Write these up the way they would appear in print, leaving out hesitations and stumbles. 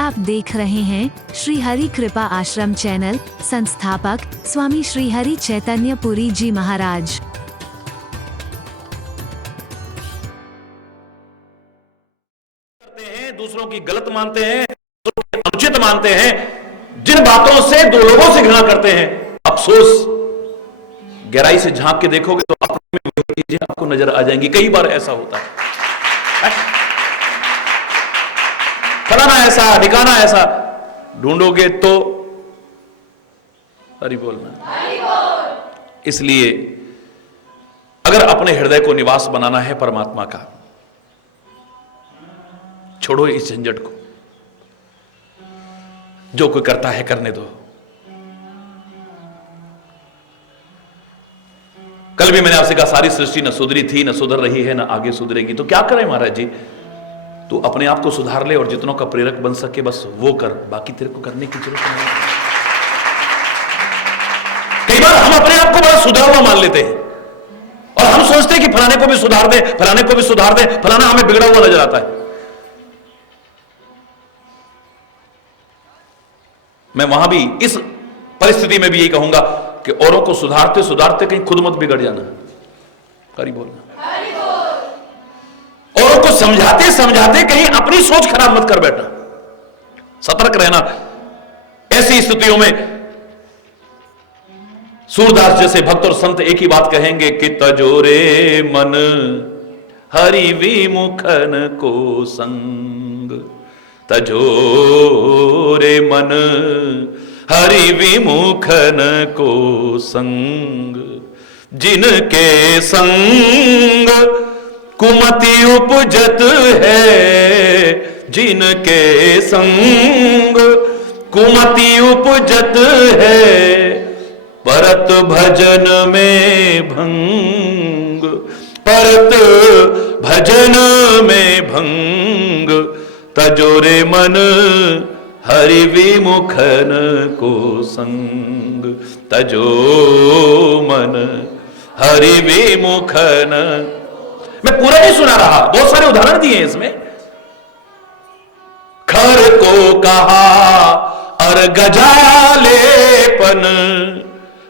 आप देख रहे हैं श्री हरि कृपा आश्रम चैनल। संस्थापक स्वामी श्री हरि चैतन्य पुरी जी महाराज। करते हैं, दूसरों की गलत मानते हैं, दूसरों की अनुचित मानते हैं, जिन बातों से दो लोगों से घृणा करते हैं। अफसोस, गहराई से झांक के देखोगे तो अपने में वही चीजें आपको नजर आ जाएंगी। कई बार ऐसा होता है, फलाना ऐसा, ठिकाना ऐसा, ढूंढोगे तो हरि बोलना। इसलिए अगर अपने हृदय को निवास बनाना है परमात्मा का, छोड़ो इस झंझट को। जो कोई करता है करने दो। कल भी मैंने आपसे कहा, सारी सृष्टि न सुधरी थी, न सुधर रही है, न आगे सुधरेगी। तो क्या करें महाराज जी? तू अपने आप को सुधार ले और जितनों का प्रेरक बन सके बस वो कर, बाकी तेरे को करने की जरूरत नहीं। कई बार हम अपने आप को बड़ा सुधरा हुआ मान लेते हैं और हम सोचते हैं कि फलाने को भी सुधार दे, फलाने को भी सुधार दे, फलाना हमें बिगड़ा हुआ नजर आता है। मैं वहां भी इस परिस्थिति में भी यही कहूंगा कि औरों को सुधारते सुधारते कहीं खुद मत बिगड़ जाना। हरि बोलना। औरों को समझाते समझाते कहीं अपनी सोच खराब मत कर बैठना। सतर्क रहना। ऐसी स्थितियों में सूरदास जैसे भक्त और संत एक ही बात कहेंगे कि तजोरे मन हरि विमुखन को संग, तजोरे मन हरि विमुखन को संग, जिनके संग कुमति उपजत है, जिनके संग कुमति उपजत है, परत भजन में भंग, परत भजन में भंग, तजोरे मन हरि विमुखन को संग, तजो मन हरि विमुखन। मैं पूरा नहीं सुना रहा, बहुत सारे उदाहरण दिए हैं इसमें। खर को कहा और गजालेपन,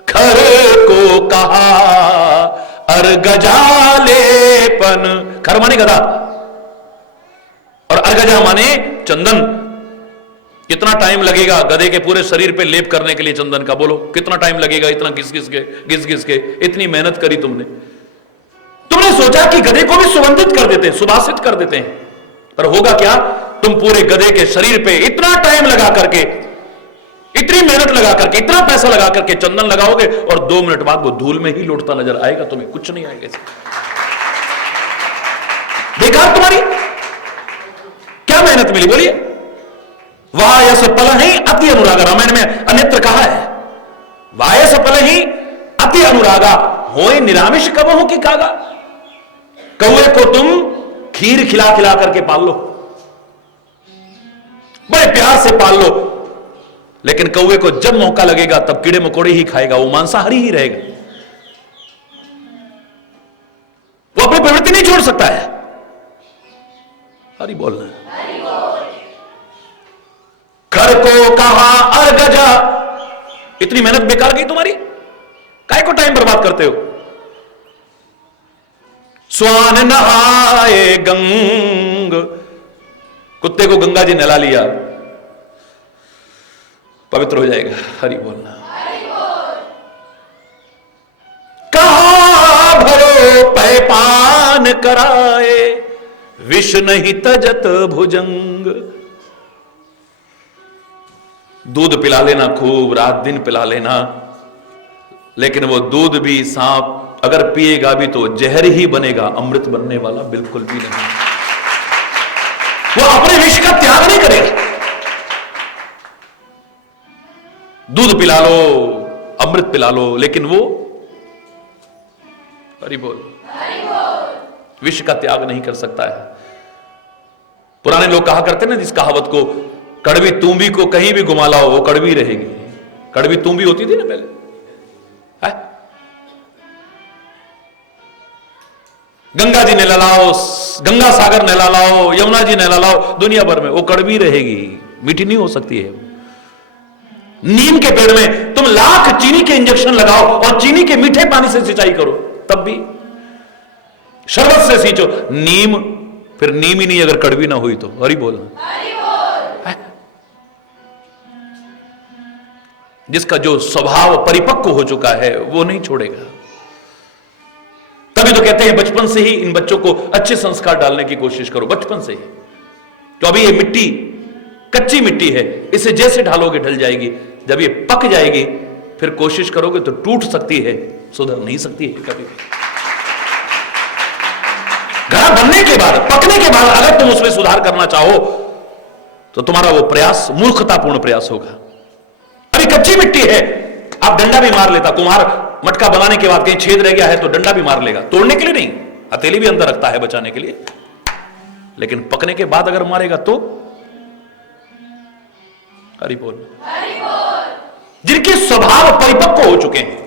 खर को कहा और गजालेपन। खर माने गदा और अर्गजा माने चंदन। कितना टाइम लगेगा गधे के पूरे शरीर पे लेप करने के लिए चंदन का? बोलो कितना टाइम लगेगा? इतना घिस घिस के इतनी मेहनत करी तुमने सोचा कि गधे को भी सुगंधित कर देते हैं, सुवासित कर देते हैं, पर होगा क्या? तुम पूरे गधे के शरीर पे इतना टाइम लगा करके, इतनी मेहनत लगा करके, इतना पैसा लगा करके चंदन लगाओगे और 2 मिनट बाद वो धूल में ही लौटता नजर आएगा, तुम्हें कुछ नहीं आएगा। बेकार तुम्हारी क्या मेहनत मिली? बोलिए। वायस पल ही अति अनुरागा, रामायण में अन्यत्र कहा है, वायस पल ही अति अनुरागा, होए निरामिष कबहू की कागा। कौवे को तुम खीर खिला खिला करके पाल लो, बड़े प्यार से पाल लो, लेकिन कौवे को जब मौका लगेगा तब कीड़े मकोड़े ही खाएगा, वो मांसाहारी ही रहेगा, वो अपनी प्रवृत्ति नहीं छोड़ सकता है। हरि बोलना। खर को कहा अर्गजा, इतनी मेहनत बेकार गई तुम्हारी, काय को टाइम बर्बाद करते हो? स्वान नहाए गंग, कुत्ते को गंगा जी नहला लिया, पवित्र हो जाएगा। हरि बोलना। कहा भरो पैपान कराए, विष नहीं तजत भुजंग। दूध पिला लेना खूब, रात दिन पिला लेना, लेकिन वो दूध भी सांप अगर पिएगा भी तो जहर ही बनेगा, अमृत बनने वाला बिल्कुल भी नहीं। वो अपने विष का त्याग नहीं करेगा। दूध पिला लो, अमृत पिला लो, लेकिन वो हरि बोल विष का त्याग नहीं कर सकता है। पुराने लोग कहा करते ना जिस कहावत को, कड़वी तुम्बी को कहीं भी घुमा लाओ वो कड़वी रहेगी। कड़वी तुम्बी होती थी ना पहले, है? गंगा जी ने लाओ, गंगा सागर ने लाओ, यमुना जी ने लाओ, दुनिया भर में वो कड़वी रहेगी। मीठी नहीं हो सकती है। नीम के पेड़ में तुम लाख चीनी के इंजेक्शन लगाओ और चीनी के मीठे पानी से सिंचाई करो, तब भी शरबत से सींचो नीम, फिर नीम ही नहीं अगर कड़वी ना हुई तो। हरि बोल। जिसका जो स्वभाव परिपक्व हो चुका है वो नहीं छोड़ेगा। तभी तो कहते हैं बचपन से ही इन बच्चों को अच्छे संस्कार डालने की कोशिश करो, बचपन से ही। तो अभी ये मिट्टी कच्ची मिट्टी है, इसे जैसे ढालोगे ढल जाएगी, जब ये पक जाएगी फिर कोशिश करोगे तो टूट सकती है, सुधर नहीं सकती है कभी भी। घर बनने के बाद, पकने के बाद अगर तुम उसमें सुधार करना चाहो तो तुम्हारा वो प्रयास मूर्खतापूर्ण प्रयास होगा। अभी कच्ची मिट्टी है, आप डंडा भी मार लेता, कुम्हार मटका बनाने के बाद कहीं छेद रह गया है तो डंडा भी मार लेगा, तोड़ने के लिए नहीं, हथेली भी अंदर रखता है बचाने के लिए, लेकिन पकने के बाद अगर मारेगा तो। हरि बोल। जिनके स्वभाव परिपक्व हो चुके हैं।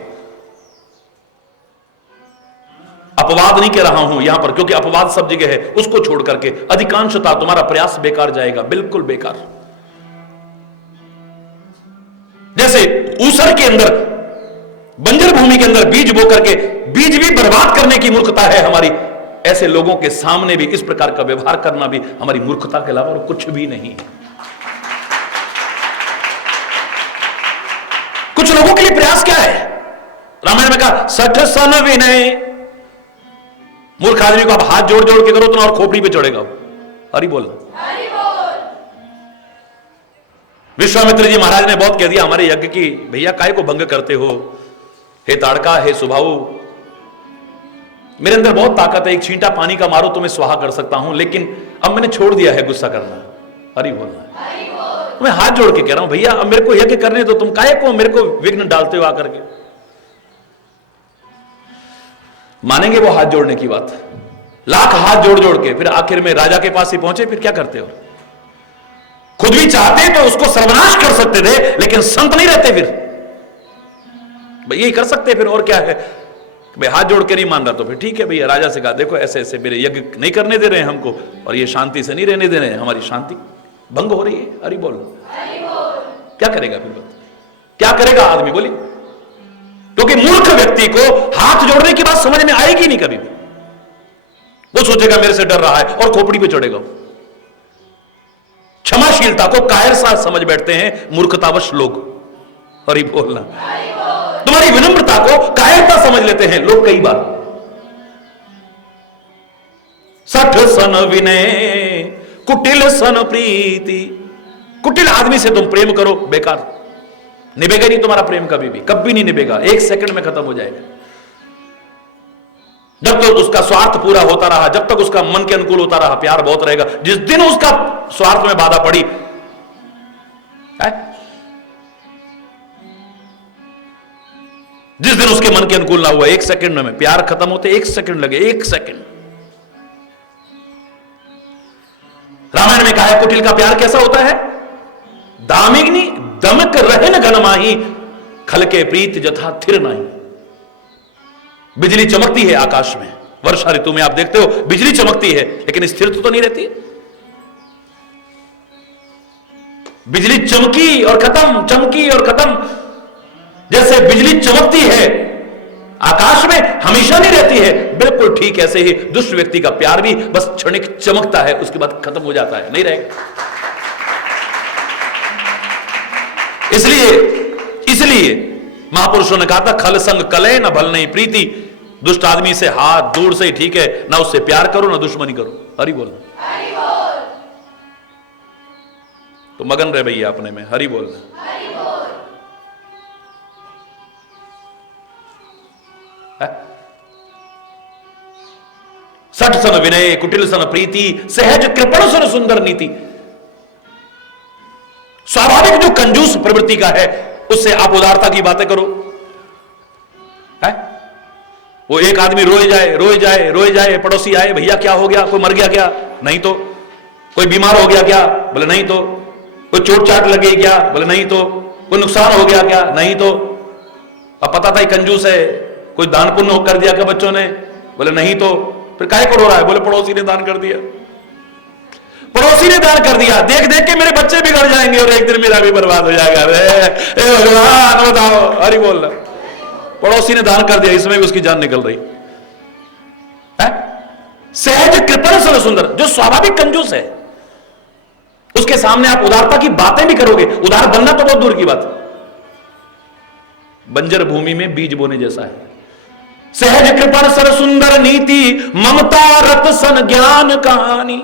अपवाद नहीं कह रहा हूं यहां पर, क्योंकि अपवाद सब जगह है, उसको छोड़ करके अधिकांशतः तुम्हारा प्रयास बेकार जाएगा, बिल्कुल बेकार। जैसे ऊसर के अंदर, बंजर भूमि के अंदर बीज बो करके बीज भी बर्बाद करने की मूर्खता है हमारी, ऐसे लोगों के सामने भी इस प्रकार का व्यवहार करना भी हमारी मूर्खता के अलावा और कुछ भी नहीं है। कुछ लोगों के लिए प्रयास क्या है? रामायण में कहा 60 सन विनय। मूर्ख आदमी को आप हाथ जोड़ जोड़ के करो तो ना और खोपड़ी पे चढ़ेगा। हरि बोल। विश्वामित्र जी महाराज ने बहुत कह दिया हमारे यज्ञ की, भैया काय को भंग करते हो, हे ताड़का, हे सुभाऊ, मेरे अंदर बहुत ताकत है, एक छींटा पानी का मारो तो मैं स्वाहा कर सकता हूं, लेकिन अब मैंने छोड़ दिया है गुस्सा करना। हरि बोल। मैं हाथ जोड़ के कह रहा हूं भैया अब मेरे को यज्ञ करने दो, तुम काय को मेरे को विघ्न डालते हो आकर के। मानेंगे वो हाथ जोड़ने की बात? लाख हाथ जोड़ जोड़ के फिर आखिर में राजा के पास ही पहुंचे, फिर क्या करते हो? खुद भी चाहते तो उसको सर्वनाश कर सकते थे, लेकिन संत नहीं रहते, फिर यही कर सकते फिर, और क्या है? भाई हाथ जोड़ के नहीं मान रहा तो फिर ठीक है भैया, राजा से कहा देखो ऐसे ऐसे मेरे यज्ञ नहीं करने दे रहे हैं हमको, और ये शांति से नहीं रहने दे रहे हैं, हमारी शांति भंग हो रही है। हरि बोल। क्या करेगा फिर? क्या करेगा आदमी? बोलिए। क्योंकि मूर्ख व्यक्ति को हाथ जोड़ने की बात समझ में आएगी नहीं कभी भी। वो सोचेगा मेरे से डर रहा है और खोपड़ी पे चढ़ेगा। क्षमाशीलता को कायर सा समझ बैठते हैं मूर्खतावश लोग। हरि बोलना। तुम्हारी विनम्रता को कायरता समझ लेते हैं लोग कई बार। 60 सन विनय कुटिल सन प्रीति। कुटिल आदमी से तुम प्रेम करो, बेकार, निभेगा नहीं तुम्हारा प्रेम, कभी भी कभी नहीं निभेगा, एक सेकंड में खत्म हो जाएगा। जब तक उसका स्वार्थ पूरा होता रहा, जब तक उसका मन के अनुकूल होता रहा, प्यार बहुत रहेगा। जिस दिन उसका स्वार्थ में बाधा पड़ी जिस दिन उसके मन के अनुकूल ना हुआ, एक सेकंड में प्यार खत्म होते, एक सेकंड लगे, एक सेकंड। रामायण में कहा है कुटिल का प्यार कैसा होता है? दामिग्नि दमक रहन घन माही, खल के प्रीत जथा थिर नहीं। बिजली चमकती है आकाश में, वर्षा ऋतु में आप देखते हो बिजली चमकती है, लेकिन स्थिर तो नहीं रहती। बिजली चमकी और खत्म, चमकी और खत्म। जैसे बिजली चमकती है आकाश में, हमेशा नहीं रहती है, बिल्कुल ठीक ऐसे ही दुष्ट व्यक्ति का प्यार भी बस क्षणिक चमकता है, उसके बाद खत्म हो जाता है, नहीं रहेगा। इसलिए महापुरुषों ने कहा था खल संग कले न भल नहीं प्रीति। दुष्ट आदमी से हाथ दूर से ही ठीक है, ना उससे प्यार करो ना दुश्मनी करो। हरि बोल। तो मगन रहे भैया अपने में। हरि बोल। 60 सन विनय कुटिल सन प्रीति, सहज कृपण सन सुंदर नीति। स्वाभाविक जो कंजूस प्रवृत्ति का है उससे आप उदारता की बातें करो। है? वो एक आदमी रोए जाए रोए जाए रोए जाए, पड़ोसी आए, भैया क्या हो गया, कोई मर गया क्या? नहीं तो। कोई बीमार हो गया क्या? बोले नहीं तो। कोई चोट चाट लग गई क्या? बोले नहीं तो। कोई नुकसान हो गया क्या? नहीं तो। अब पता था ये कंजूस है, कोई दान पुण्य कर दिया क्या बच्चों ने? बोले नहीं तो। फिर काहे को रो रहा है? बोले पड़ोसी ने दान कर दिया। पड़ोसी ने दान कर दिया, देख देख के मेरे बच्चे बिगड़ जाएंगे और एक दिन मेरा भी बर्बाद हो जाएगा। अरे भगवान बताओ, हरि बोल रहा। पड़ोसी ने दान कर दिया, इसमें भी उसकी जान निकल रही है। सहज कृपण सर्व सुंदर, जो स्वाभाविक कंजूस है, उसके सामने आप उदारता की बातें भी करोगे, उदार बनना तो बहुत दूर की बात है, बंजर भूमि में बीज बोने जैसा है। सहज कृपण सर्व सुंदर नीति, ममता रत सन ज्ञान कहानी।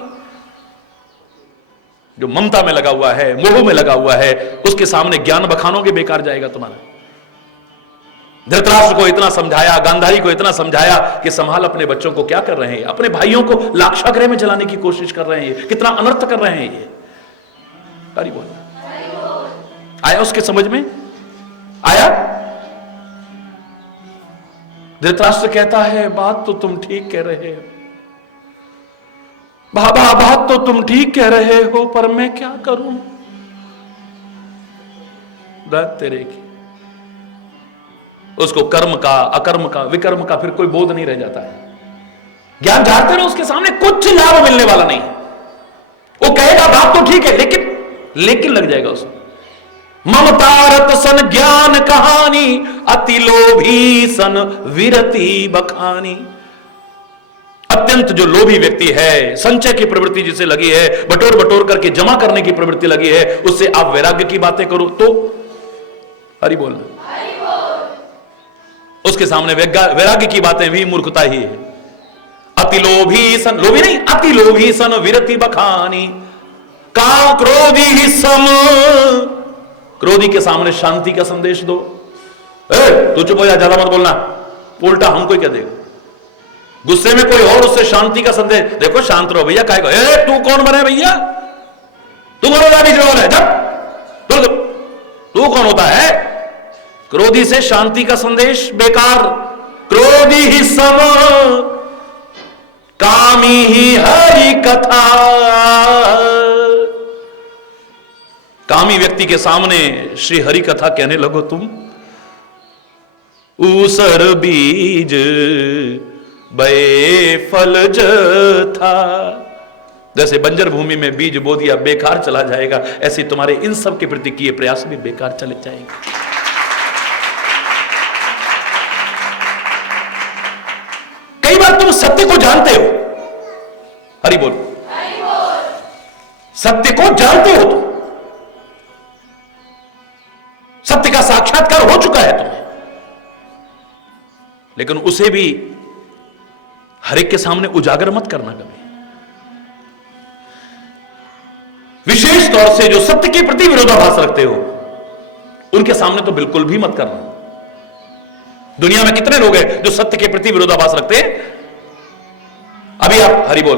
जो ममता में लगा हुआ है, मोह में लगा हुआ है, उसके सामने ज्ञान बखानोगे, बेकार जाएगा तुम्हारा। धृतराष्ट्र को इतना समझाया, गांधारी को इतना समझाया कि संभाल अपने बच्चों को, क्या कर रहे हैं, अपने भाइयों को लाक्षागृह में जलाने की कोशिश कर रहे हैं, कितना अनर्थ कर रहे हैं ये। हरि बोल। आया उसके समझ में आया। धृतराष्ट्र कहता है बात तो तुम ठीक कह रहे हो बाबा, बात तो तुम ठीक कह रहे हो, पर मैं क्या करूं। दर्द तेरे की। उसको कर्म का, अकर्म का, विकर्म का फिर कोई बोध नहीं रह जाता है। ज्ञान जानते रहो, उसके सामने कुछ लाभ मिलने वाला नहीं। वो कहेगा बात तो ठीक है, लेकिन लग जाएगा उसमें। ममतारत सन ज्ञान कहानी, अति लोभी सन विरति बखानी। अत्यंत जो लोभी व्यक्ति है, संचय की प्रवृत्ति जिसे लगी है, बटोर बटोर करके जमा करने की प्रवृत्ति लगी है, उससे आप वैराग्य की बातें करो तो हरि बोल। उसके सामने वैराग्य की बातें भी मूर्खता ही है। अति लोभी सन, लोभी नहीं, अति लोभी सन विरति बखानी। काम क्रोधी ही सम, क्रोधी के सामने शांति का संदेश दो। तू चुप हो जा, ज्यादा मत बोलना, उल्टा हमको ही क्या देगा। गुस्से में कोई और उससे शांति का संदेश, देखो शांत रहो भैया, काय को तू कौन बने भैया, तू कौन होता है, जब तू कौन होता है। क्रोधी से शांति का संदेश बेकार। क्रोधी ही सम, कामी ही हरि कथा। कामी व्यक्ति के सामने श्री हरि कथा कहने लगो तुम। ऊसर बीज बे फल था, जैसे बंजर भूमि में बीज बो दिया, बेकार चला जाएगा, ऐसे तुम्हारे इन सब के प्रति किए प्रयास भी बेकार चले जाएंगे। कई बार तुम सत्य को जानते हो, हरि बोल, सत्य को जानते हो तुम, सत्य का साक्षात्कार हो चुका है तुम्हें, लेकिन उसे भी हर एक के सामने उजागर मत करना कभी। विशेष तौर से जो सत्य के प्रति विरोधाभास रखते हो, उनके सामने तो बिल्कुल भी मत करना। दुनिया में कितने लोग हैं जो सत्य के प्रति विरोधाभास रखते हैं। अभी आप हरि बोल,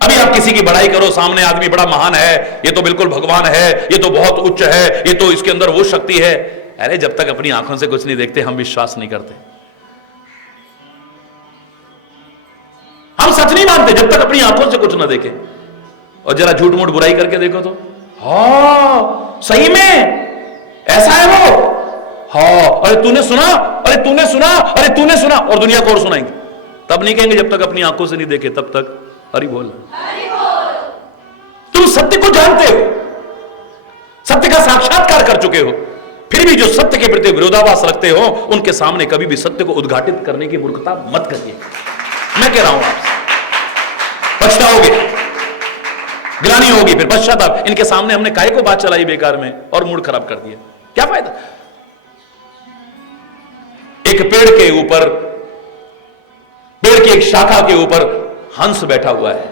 अभी आप किसी की बड़ाई करो, सामने आदमी बड़ा महान है, ये तो बिल्कुल भगवान है, ये तो बहुत उच्च है, ये तो इसके अंदर वो शक्ति है। अरे जब तक अपनी आंखों से कुछ नहीं देखते हम विश्वास नहीं करते, हम सच नहीं मानते जब तक अपनी आंखों से कुछ ना देखें। और जरा झूठ मूठ बुराई करके देखो तो, हाँ सही में ऐसा है वो, हाँ अरे तूने सुना, अरे तूने सुना, अरे तूने सुना, और दुनिया को और सुनाएंगे। तब नहीं कहेंगे जब तक अपनी आंखों से नहीं देखे, तब तक हरि बोल। तुम सत्य को जानते हो, सत्य का साक्षात्कार कर चुके हो, फिर भी जो सत्य के प्रति विरोधाभास रखते हो, उनके सामने कभी भी सत्य को उद्घाटित करने की मूर्खता मत करिए। मैं कह रहा हूं आपसे, पछताओगे, ग्लानि होगी, फिर पश्चाताप। इनके सामने हमने काहे को बात चलाई बेकार में और मूड खराब कर दिया, क्या फायदा। एक पेड़ के ऊपर, पेड़ की एक शाखा के ऊपर हंस बैठा हुआ है,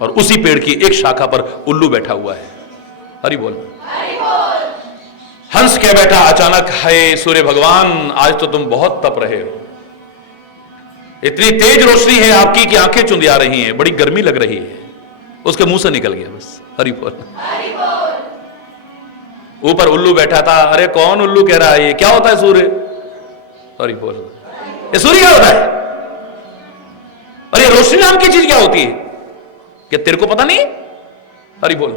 और उसी पेड़ की एक शाखा पर उल्लू बैठा हुआ है। हरि बोल। हंस कह बैठा अचानक, हाय सूर्य भगवान, आज तो तुम बहुत तप रहे हो, इतनी तेज रोशनी है आपकी कि आंखें चुंधिया रही हैं, बड़ी गर्मी लग रही है। उसके मुंह से निकल गया बस, हरि बोल। ऊपर उल्लू बैठा था, अरे कौन उल्लू कह रहा है, ये क्या होता है सूर्य, हरि बोल, ये सूर्य क्या होता है, अरे रोशनी नाम की चीज क्या होती है, क्या तेरे को पता नहीं, हरि बोल,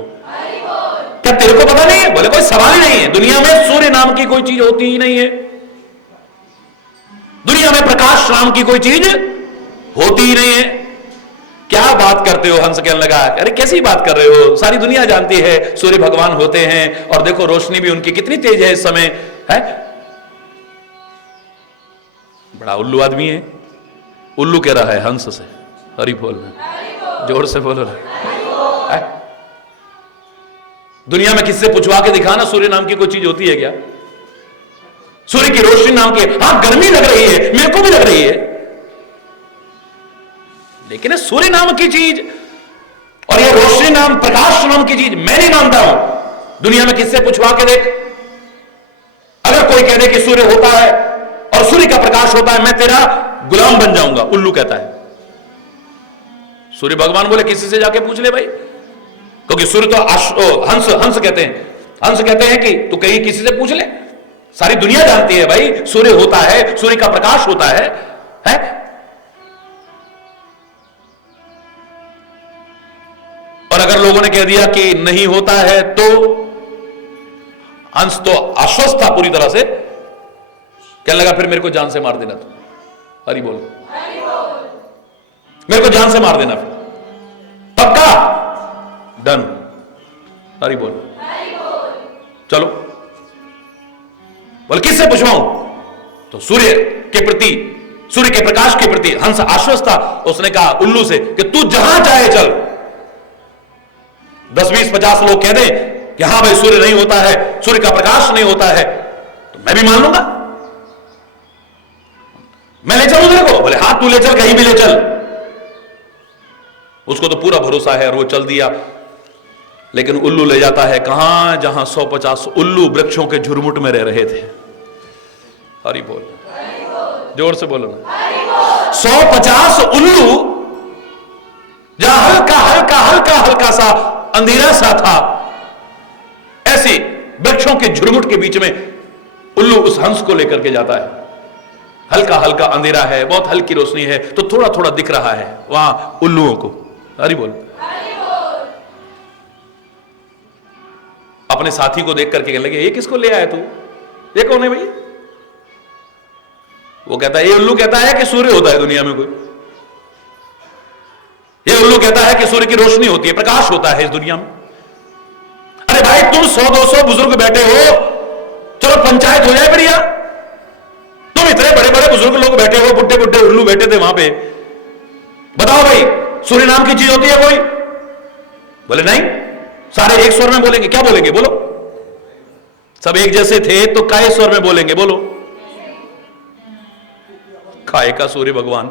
क्या तेरे को पता नहीं है। बोले कोई सवाल ही नहीं है, दुनिया में सूर्य नाम की कोई चीज होती ही नहीं है, दुनिया में प्रकाश नाम की कोई चीज होती ही नहीं है। क्या बात करते हो? हंस कहने लगा, अरे कैसी बात कर रहे हो, सारी दुनिया जानती है सूर्य भगवान होते हैं, और देखो रोशनी भी उनकी कितनी तेज है इस समय है। बड़ा उल्लू आदमी है। उल्लू कह रहा है हंस से, हरि बोल, जोर से बोलो है? दुनिया में किससे पूछवा के दिखाना सूर्य नाम की कोई चीज होती है क्या? सूर्य की रोशनी नाम की, हां गर्मी लग रही है, मेरे को भी लग रही है, लेकिन सूर्य नाम की चीज और यह रोशनी नाम, प्रकाश नाम की चीज मैं नहीं मानता हूं। दुनिया में किससे पूछवा के देख, अगर कोई कह दे कि सूर्य होता है और सूर्य का प्रकाश होता है, मैं तेरा गुलाम बन जाऊंगा, उल्लू कहता है। सूर्य भगवान बोले किसी से जाके पूछ ले भाई, क्योंकि सूर्य तो हंस हंस कहते हैं, हंस कहते हैं कि तू कहीं किसी से पूछ ले, सारी दुनिया जानती है भाई सूर्य होता है, सूर्य का प्रकाश होता है? और अगर लोगों ने कह दिया कि नहीं होता है, तो हंस तो आश्वस्त था पूरी तरह से, कहने लगा फिर मेरे को जान से मार देना तू, हरि बोल, मेरे को जान से मार देना फिर, पक्का डन, हरि बोल, चलो बोल किससे पूछवाऊं? तो सूर्य के प्रति, सूर्य के प्रकाश के प्रति हंस आश्वस्त था। उसने कहा उल्लू से कि तू जहां चाहे चल, 10, 20, 50 लोग कह दे कि हां भाई सूर्य नहीं होता है, सूर्य का प्रकाश नहीं होता है, तो मैं भी मान लूंगा, मैं ले चलूं तेरे को। बोले हाथ तू ले चल, कहीं भी ले चल। उसको तो पूरा भरोसा है और वो चल दिया, लेकिन उल्लू ले जाता है कहां? जहां 150 उल्लू वृक्षों के झुरमुट में रह रहे थे। हरि बोल, जोर से बोलो ना। 150 उल्लू, जहां हल्का हल्का हल्का हल्का सा अंधेरा सा था, ऐसे वृक्षों के झुरमुट के बीच में उल्लू उस हंस को लेकर के जाता है। हल्का हल्का अंधेरा है, बहुत हल्की रोशनी है, तो थोड़ा थोड़ा दिख रहा है वहां उल्लुओं को। हरि बोल। अपने साथी को देख करके कहने लगे ये किसको ले आया तू, ये कौन है भाई? वो कहता है, ये उल्लू कहता है कि सूर्य होता है दुनिया में कोई, ये उल्लू कहता है कि सूर्य की रोशनी होती है, प्रकाश होता है इस दुनिया में। अरे भाई तुम 100-200 बुजुर्ग बैठे हो, चलो पंचायत हो जाए बढ़िया। तुम इतने बड़े बड़े बुजुर्ग लोग बैठे हो, बुड्ढे बुड्ढे उल्लू बैठे थे वहां पे, बताओ भाई सूर्य नाम की चीज होती है कोई? बोले नहीं। सारे एक स्वर में बोलेंगे, क्या बोलेंगे बोलो? सब एक जैसे थे तो काय स्वर में बोलेंगे बोलो? काय का सूर्य भगवान,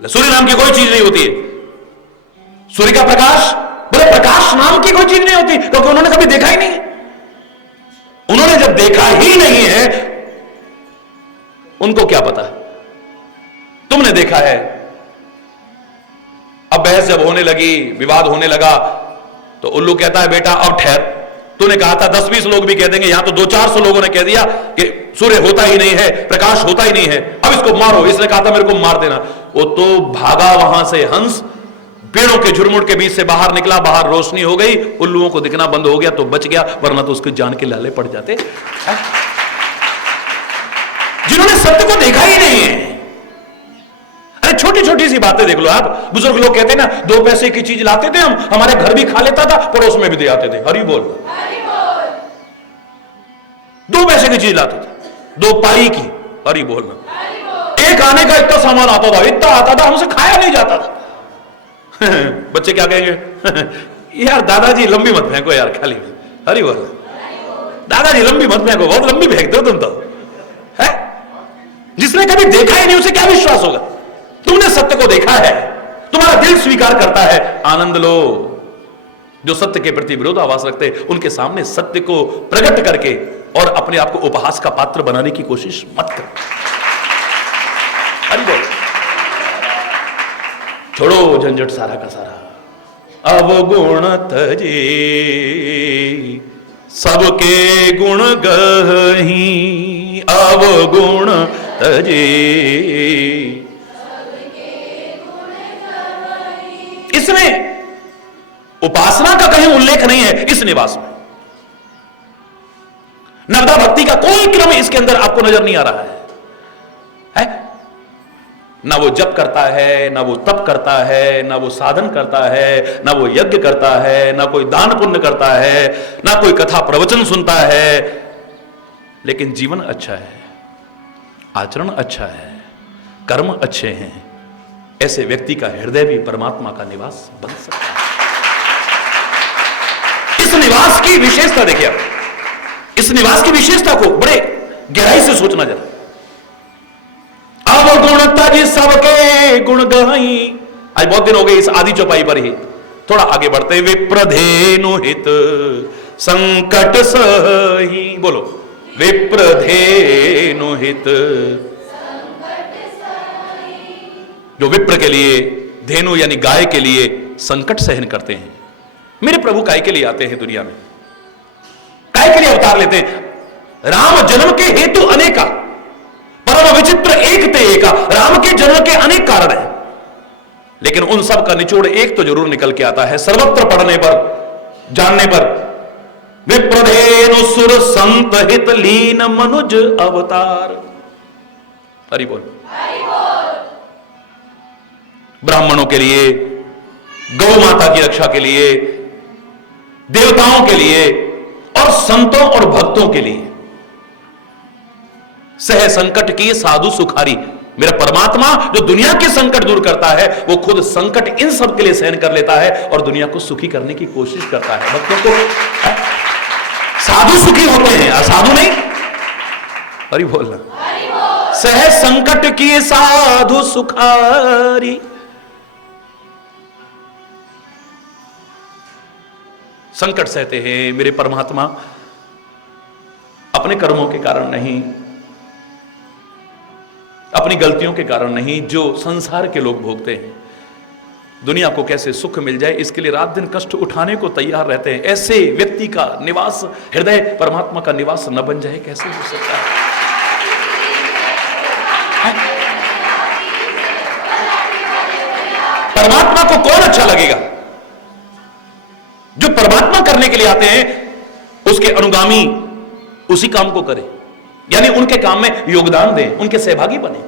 सूर्य नाम की कोई चीज नहीं होती है। सूर्य का प्रकाश, बोले प्रकाश नाम की कोई चीज नहीं होती, क्योंकि उन्होंने कभी देखा ही नहीं है। उन्होंने जब देखा ही नहीं है, उनको क्या पता? तुमने देखा है। अब बहस जब होने लगी, विवाद होने लगा, तो उल्लू कहता है बेटा अब ठहर, तूने कहा था 10-20 लोग भी कह देंगे, यहां तो 200-400 लोगों ने कह दिया कि सूर्य होता ही नहीं है, प्रकाश होता ही नहीं है, अब इसको मारो। इसने कहा था मेरे को मार देना। वो तो भागा वहां से हंस, पेड़ों के झुरमुट के बीच से बाहर निकला, बाहर रोशनी हो गई, उल्लुओं को दिखना बंद हो गया तो बच गया, वरना तो उसके जान के लाले पड़ जाते। जिन्होंने सत्य को देखा ही नहीं है। अरे छोटी छोटी सी बातें देख लो आप, बुजुर्ग लोग कहते हैं ना 2 पैसे की चीज लाते थे हम, हमारे घर भी खा लेता था, पड़ोस में भी दे आते थे। हरि बोल। 2 पैसे की चीज लाते थे, 2 पाई की। हरि बोल। एक आने का इतना सामान आता था, इतना आता था, हमसे खाया नहीं जाता था। बच्चे क्या कहेंगे? यार दादाजी लंबी मत फेंको यार खाली। हरि बोल। दादाजी लंबी मत फेंको, बहुत लंबी फेंकते हो तुम तो, है? जिसने कभी देखा ही नहीं उसे क्या विश्वास होगा? तुमने सत्य को देखा है, तुम्हारा दिल स्वीकार करता है, आनंद लो। जो सत्य के प्रति विरोधाभास रखते उनके सामने सत्य को प्रकट करके और अपने आप को उपहास का पात्र बनाने की कोशिश मत करो। हरि बोल। छोड़ो झंझट सारा का सारा, अवगुण तजे सबके गुण गही, अवगुण तजे। इसमें उपासना का कहीं उल्लेख नहीं है इस निवास में। नवदा भक्ति का कोई क्रम इसके अंदर आपको नजर नहीं आ रहा है? ना वो जप करता है, ना वो तप करता है, ना वो साधन करता है, ना वो यज्ञ करता है, ना कोई दान पुण्य करता है, ना कोई कथा प्रवचन सुनता है, लेकिन जीवन अच्छा है, आचरण अच्छा है, कर्म अच्छे हैं, ऐसे व्यक्ति का हृदय भी परमात्मा का निवास बन सकता है। इस निवास की विशेषता देखिए आप, इस निवास की विशेषता को बड़े गहराई से सोचना जरा। अब गुणता जी सबके गुण गई, आज बहुत दिन हो गए इस आदि चौपाई पर ही, थोड़ा आगे बढ़ते हुए विप्रधेनु हित संकट सही, बोलो विप्रधेनु हित। जो विप्र के लिए, धेनु यानी गाय के लिए संकट सहन करते हैं। मेरे प्रभु काय के लिए आते हैं दुनिया में, काय के लिए अवतार लेते हैं? राम जन्म के हेतु अनेका, परम विचित्र एक ते एका। राम के जन्म के अनेक कारण हैं, लेकिन उन सब का निचोड़ एक तो जरूर निकल के आता है सर्वत्र पढ़ने पर, जानने पर। विप्रधेनु सुर संत हित लीन मनुज अवतार। हरि बोल। ब्राह्मणों के लिए, गौ माता की रक्षा के लिए, देवताओं के लिए और संतों और भक्तों के लिए सह संकट की साधु सुखारी। मेरा परमात्मा जो दुनिया के संकट दूर करता है, वो खुद संकट इन सब के लिए सहन कर लेता है और दुनिया को सुखी करने की कोशिश करता है। भक्तों को साधु सुखी होते हैं, असाधु नहीं। हरि बोलना। सह संकट की साधु सुखारी। संकट सहते हैं मेरे परमात्मा अपने कर्मों के कारण नहीं, अपनी गलतियों के कारण नहीं, जो संसार के लोग भोगते हैं। दुनिया को कैसे सुख मिल जाए इसके लिए रात दिन कष्ट उठाने को तैयार रहते हैं। ऐसे व्यक्ति का निवास, हृदय परमात्मा का निवास न बन जाए, कैसे हो सकता है? परमात्मा को कौन अच्छा लगेगा? जो परमात्मा करने के लिए आते हैं उसके अनुगामी उसी काम को करें, यानी उनके काम में योगदान दें, उनके सहभागी बने।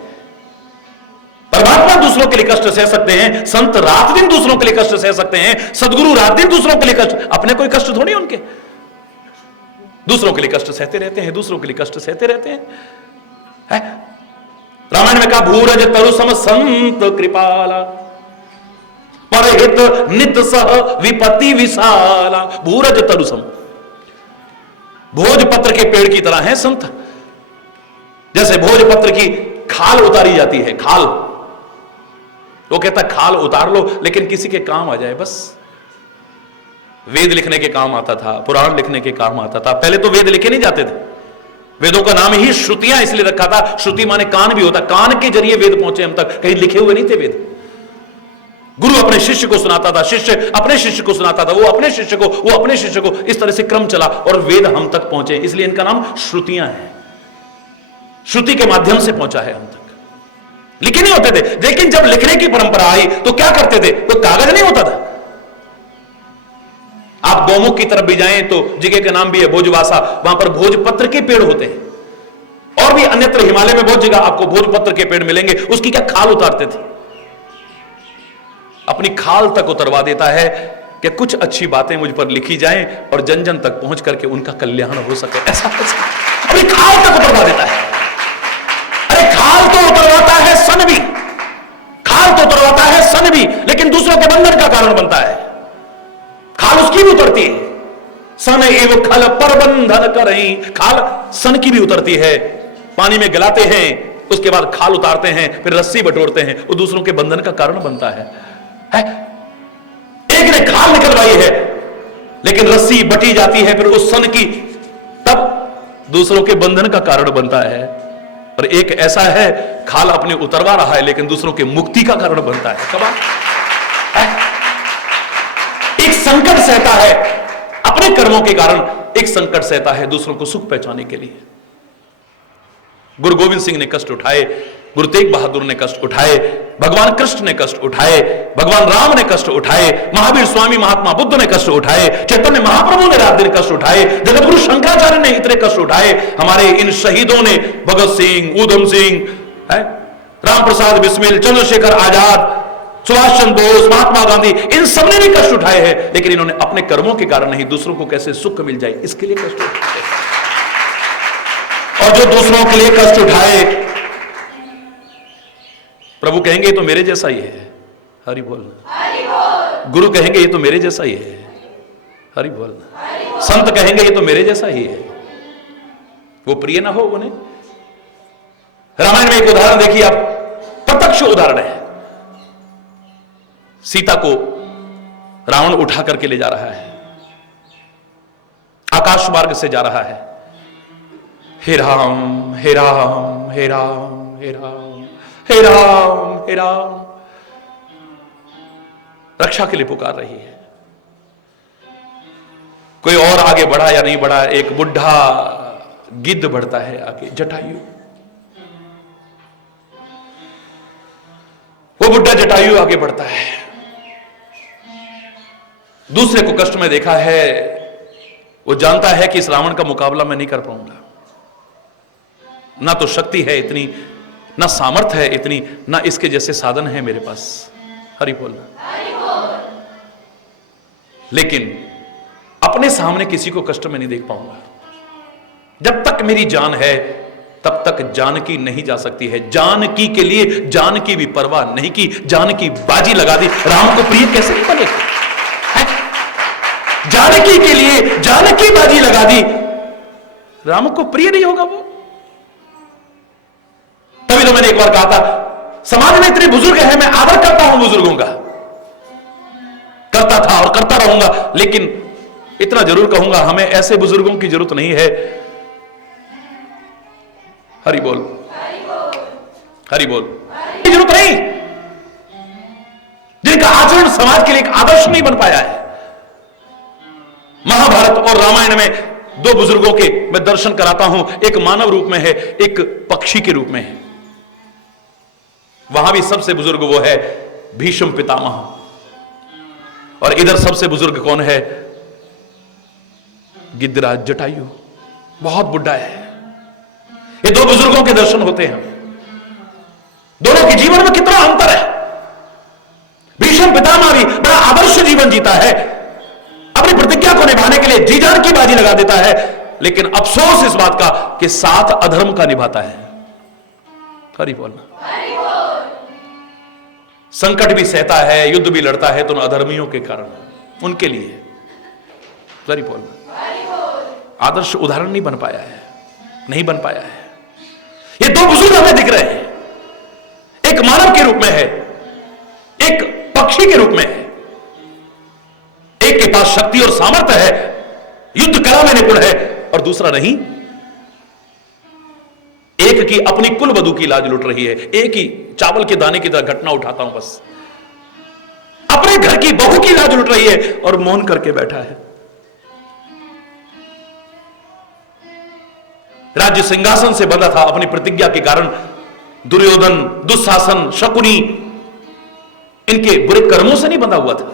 परमात्मा दूसरों के लिए कष्ट सह सकते हैं, संत रात दिन दूसरों के लिए कष्ट सह सकते हैं, सदगुरु रात दिन दूसरों के लिए कष्ट, अपने कोई कष्ट थोड़ी उनके, दूसरों के लिए कष्ट सहते रहते हैं, दूसरों के लिए कष्ट सहते रहते हैं, है? रामायण में कहा भूरज तरु सम संत कृपाला परहित नित सह विपत्ति विशाला। भूरज तरुसम, भोजपत्र के पेड़ की तरह है संत। जैसे भोजपत्र की खाल उतारी जाती है, खाल, वो कहता खाल उतार लो लेकिन किसी के काम आ जाए बस। वेद लिखने के काम आता था, पुराण लिखने के काम आता था। पहले तो वेद लिखे नहीं जाते थे, वेदों का नाम ही श्रुतियां इसलिए रखा था, श्रुति माने कान भी होता, कान के जरिए वेद पहुंचे हम तक, कहीं लिखे हुए नहीं थे वेद। गुरु अपने शिष्य को सुनाता था, शिष्य अपने शिष्य को सुनाता था, वो अपने शिष्य को, वो अपने शिष्य को, इस तरह से क्रम चला और वेद हम तक पहुंचे, इसलिए इनका नाम श्रुतियां है। श्रुति के माध्यम से पहुंचा है हम तक, लिखे नहीं होते थे। लेकिन जब लिखने की परंपरा आई तो क्या करते थे, कोई कागज नहीं होता था। आप गौमुख की तरफ भी जाएं तो जगह का नाम भी है भोजवासा, वहां पर भोजपत्र के पेड़ होते हैं। और भी अन्यत्र हिमालय में बहुत जगह आपको भोजपत्र के पेड़ मिलेंगे। उसकी क्या खाल उतारते थे, अपनी खाल तक उतरवा देता है कि कुछ अच्छी बातें मुझ पर लिखी जाएं और जन जन तक पहुंच करके उनका कल्याण हो सके, ऐसा अपनी खाल तक उतरवा देता है। अरे खाल तो उतरवाता है सन भी, खाल तो उतरवाता है सन भी, लेकिन दूसरों के बंधन का कारण बनता है। खाल उसकी भी उतरती है, सन एवं खल पर बंधन करई, खाल सन की भी उतरती है। पानी में गलाते हैं, उसके बाद खाल उतारते हैं, फिर रस्सी बटोरते हैं, वो दूसरों के बंधन का कारण बनता है। एक ने खाल निकलवाई है लेकिन रस्सी बटी जाती है फिर उस सन की, तब दूसरों के बंधन का कारण बनता है। और एक ऐसा है खाल अपने उतरवा रहा है लेकिन दूसरों के मुक्ति का कारण बनता है। कब एक संकट सहता है अपने कर्मों के कारण, एक संकट सहता है दूसरों को सुख पहुंचाने के लिए। गुरु गोविंद सिंह ने कष्ट उठाए, गुरु तेग बहादुर ने कष्ट उठाए, भगवान कृष्ण ने कष्ट उठाए, भगवान राम ने कष्ट उठाए, महावीर स्वामी महात्मा बुद्ध ने कष्ट उठाए, चैतन्य महाप्रभु ने रात दिन कष्ट उठाए, जगतगुरु शंकराचार्य ने इतने कष्ट उठाए। हमारे इन शहीदों ने, भगत सिंह, ऊधम सिंह, श्याम प्रसाद बिस्मिल, चंद्रशेखर आजाद, सुभाष चंद्र बोस, महात्मा गांधी, इन सबने भी कष्ट उठाए हैं, लेकिन इन्होंने अपने कर्मों के कारण नहीं, दूसरों को कैसे सुख मिल जाए इसके लिए कष्ट उठाए। और जो दूसरों के लिए कष्ट उठाए, प्रभु कहेंगे ये तो मेरे जैसा ही है, हरि बोल। गुरु कहेंगे ये तो मेरे जैसा ही है, हरि बोल। संत कहेंगे ये तो मेरे जैसा ही है, वो प्रिय ना हो उन्हें। रामायण में एक उदाहरण देखिए आप, प्रत्यक्ष उदाहरण है। सीता को रावण उठा करके ले जा रहा है, आकाश मार्ग से जा रहा है। हे राम हे राम हे राम हे राम हे राम हे राम, रक्षा के लिए पुकार रही है। कोई और आगे बढ़ा या नहीं बढ़ा, एक बुढ़ा गिद्ध बढ़ता है आगे, जटायु। वो बुढ़ा जटायु आगे बढ़ता है, दूसरे को कष्ट में देखा है, वो जानता है कि इस रावण का मुकाबला मैं नहीं कर पाऊंगा, ना तो शक्ति है इतनी, ना सामर्थ्य है इतनी, ना इसके जैसे साधन है मेरे पास, हरि बोल। लेकिन अपने सामने किसी को कष्ट में नहीं देख पाऊंगा। जब तक मेरी जान है तब तक जानकी नहीं जा सकती है। जानकी के लिए जानकी भी परवाह नहीं की, जानकी बाजी लगा दी। राम को प्रिय कैसे नहीं बनेगा? जानकी के लिए जानकी बाजी लगा दी, राम को प्रिय नहीं होगा वो। तभी तो मैंने एक बार कहा था, समाज में इतने बुजुर्ग हैं, मैं आदर करता हूं बुजुर्गों का, करता था और करता रहूंगा, लेकिन इतना जरूर कहूंगा, हमें ऐसे बुजुर्गों की जरूरत नहीं है, हरि बोल, हरि बोल, जरूरत नहीं, जिनका आचरण समाज के लिए एक आदर्श नहीं बन पाया है। महाभारत और रामायण में दो बुजुर्गों के मैं दर्शन कराता हूं, एक मानव रूप में है, एक पक्षी के रूप में है। वहां भी सबसे बुजुर्ग वो है भीष्म पितामह, और इधर सबसे बुजुर्ग कौन है? गिद्धराज जटायु, बहुत बुढ़ा है। ये दो बुजुर्गों के दर्शन होते हैं, दोनों के जीवन में कितना अंतर है। भीष्म पितामह भी बड़ा आदर्श जीवन जीता है, अपनी प्रतिज्ञा को निभाने के लिए जी जान की बाजी लगा देता है, लेकिन अफसोस इस बात का कि साथ अधर्म का निभाता है। हरि बोल। संकट भी सहता है, युद्ध भी लड़ता है, तो अधर्मियों के कारण, उनके लिए। हरि बोल। आदर्श उदाहरण नहीं बन पाया है, नहीं बन पाया है। ये दो बुजुर्ग हमें दिख रहे हैं, एक मानव के रूप में है, एक पक्षी के रूप में है। एक के पास शक्ति और सामर्थ्य है, युद्ध कला में निपुण है, और दूसरा नहीं। एक की अपनी कुल वधू की लाज लुट रही है, एक ही चावल के दाने की तरह घटना उठाता हूं बस, अपने घर की बहू की लाज लुट रही है और मौन करके बैठा है। राज्य सिंहासन से बंधा था अपनी प्रतिज्ञा के कारण। दुर्योधन, दुशासन, शकुनी, इनके बुरे कर्मों से नहीं बंधा हुआ था,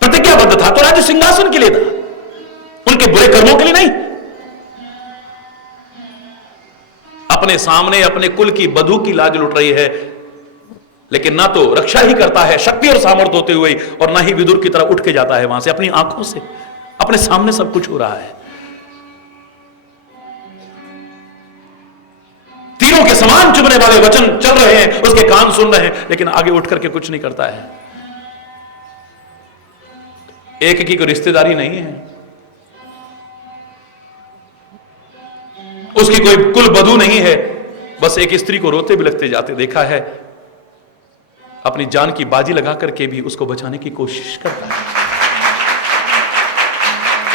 प्रतिज्ञाबद्ध था तो राज्य सिंहासन के लिए था, उनके बुरे कर्मों के लिए नहीं। अपने सामने अपने कुल की बधू की लाज लुट रही है, लेकिन ना तो रक्षा ही करता है शक्ति और सामर्थ्य होते हुए, और ना ही विदुर की तरह उठ के जाता है वहां से। अपनी आंखों से अपने सामने सब कुछ हो रहा है, तीरों के समान चुभने वाले वचन चल रहे हैं, उसके कान सुन रहे हैं, लेकिन आगे उठ करके कुछ नहीं करता है। एक की कोई रिश्तेदारी नहीं है, उसकी कोई कुल बधू नहीं है, बस एक स्त्री को रोते बिलखते जाते देखा है, अपनी जान की बाजी लगा करके भी उसको बचाने की कोशिश करता है।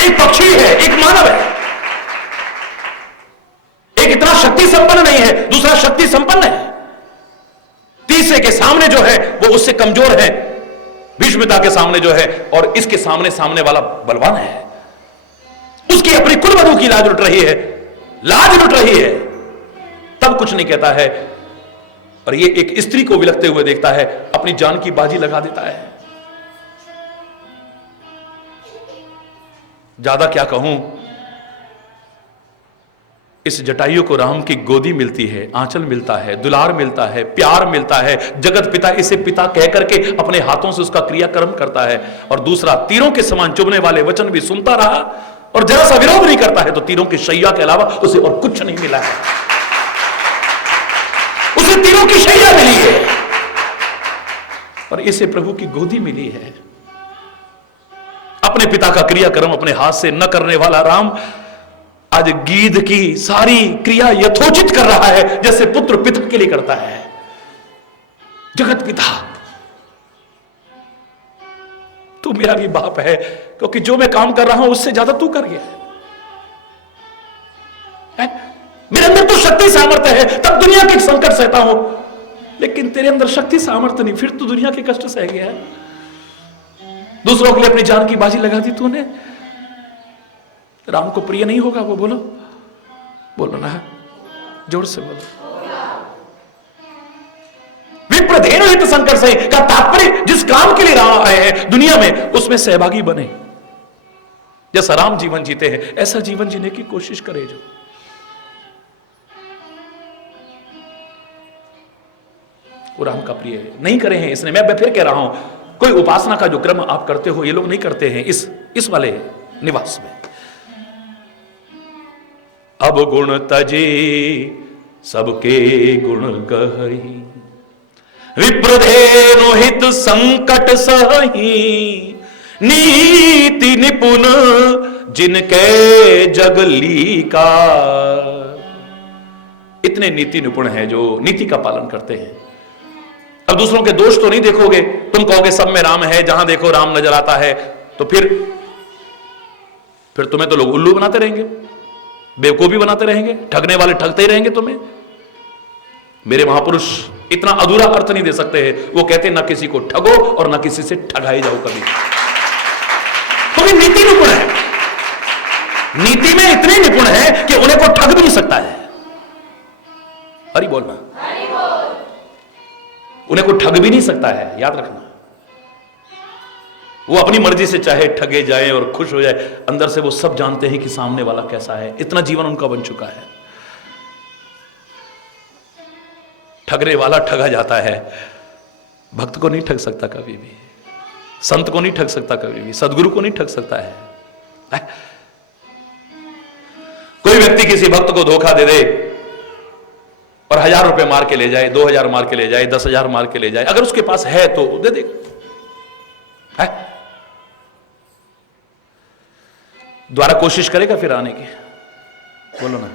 एक पक्षी है, एक मानव है, एक इतना शक्ति संपन्न नहीं है, दूसरा शक्ति संपन्न है, तीसरे के सामने जो है वो उससे कमजोर है, भीष्मपिता के सामने जो है, और इसके सामने सामने वाला बलवान है। उसकी अपनी कुल वधू की लाज लुट रही है, लाज लुट रही है, तब कुछ नहीं कहता है, और ये एक स्त्री को विलखते हुए देखता है, अपनी जान की बाजी लगा देता है। ज्यादा क्या कहूं, इस जटायु को राम की गोदी मिलती है, आंचल मिलता है, दुलार मिलता है, प्यार मिलता है। जगत पिता इसे पिता कह करके अपने हाथों से उसका क्रियाकर्म करता है। और दूसरा, तीरों के समान चुभने वाले वचन भी सुनता रहा और जरा सा विरोध नहीं करता है, तो तीरों की शैया के अलावा उसे और कुछ नहीं मिला है। उसे तीरों की शैया मिली है और इसे प्रभु की गोदी मिली है। अपने पिता का क्रियाकर्म अपने हाथ से न करने वाला राम आज गीध की सारी क्रिया यथोचित कर रहा है, जैसे पुत्र पिता के लिए करता है। जगत पिता, तू मेरा भी बाप है, क्योंकि जो मैं काम कर रहा हूं उससे ज्यादा तू कर गया है। मेरे अंदर तो शक्ति सामर्थ्य है, तब दुनिया के संकट सहता हूं, लेकिन तेरे अंदर शक्ति सामर्थ्य नहीं, फिर तू दुनिया के कष्ट सह गया है। दूसरों के लिए अपनी जान की बाजी लगा दी तूने। राम को प्रिय नहीं होगा वो? बोलो बोलो ना, जोर से बोलो। विप्रधेनु हित संकट से का तात्पर्य, जिस काम के लिए राम आए हैं दुनिया में, उसमें सहभागी बने। जैसा राम जीवन जीते हैं ऐसा जीवन जीने की कोशिश करे। जो वो राम का प्रिय नहीं करे हैं इसने। मैं फिर कह रहा हूं, कोई उपासना का जो क्रम आप करते हो ये लोग नहीं करते हैं इस वाले निवास में। अब गुण तजे सबके गुण गहई, विप्रधेनु हित संकट सही, नीति निपुण जिनके जगली का। इतने नीति निपुण हैं जो नीति का पालन करते हैं। अब दूसरों के दोष तो नहीं देखोगे, तुम कहोगे सब में राम है, जहां देखो राम नजर आता है, तो फिर तुम्हें तो लोग उल्लू बनाते रहेंगे, बेवकूफी बनाते रहेंगे, ठगने वाले ठगते ही रहेंगे तुम्हें। मेरे महापुरुष इतना अधूरा अर्थ नहीं दे सकते हैं। वो कहते ना किसी को ठगो और ना किसी से ठगाई जाओ कभी। तो नीति निपुण है, नीति में इतने निपुण है कि उन्हें को ठग भी नहीं सकता है। हरि बोलना, उन्हें को ठग भी नहीं सकता है, याद रखना। वो अपनी मर्जी से चाहे ठगे जाए और खुश हो जाए, अंदर से वो सब जानते हैं कि सामने वाला कैसा है। इतना जीवन उनका बन चुका है। ठगने वाला ठगा जाता है, भक्त को नहीं ठग सकता कभी भी, संत को नहीं ठग सकता कभी भी, सदगुरु को नहीं ठग सकता है। कोई व्यक्ति किसी भक्त को धोखा दे दे और 1000 रुपए मार के ले जाए, 2000 मार के ले जाए, 10,000 मार के ले जाए, अगर उसके पास है तो दे देगा। द्वारा कोशिश करेगा फिर आने की? बोलो ना।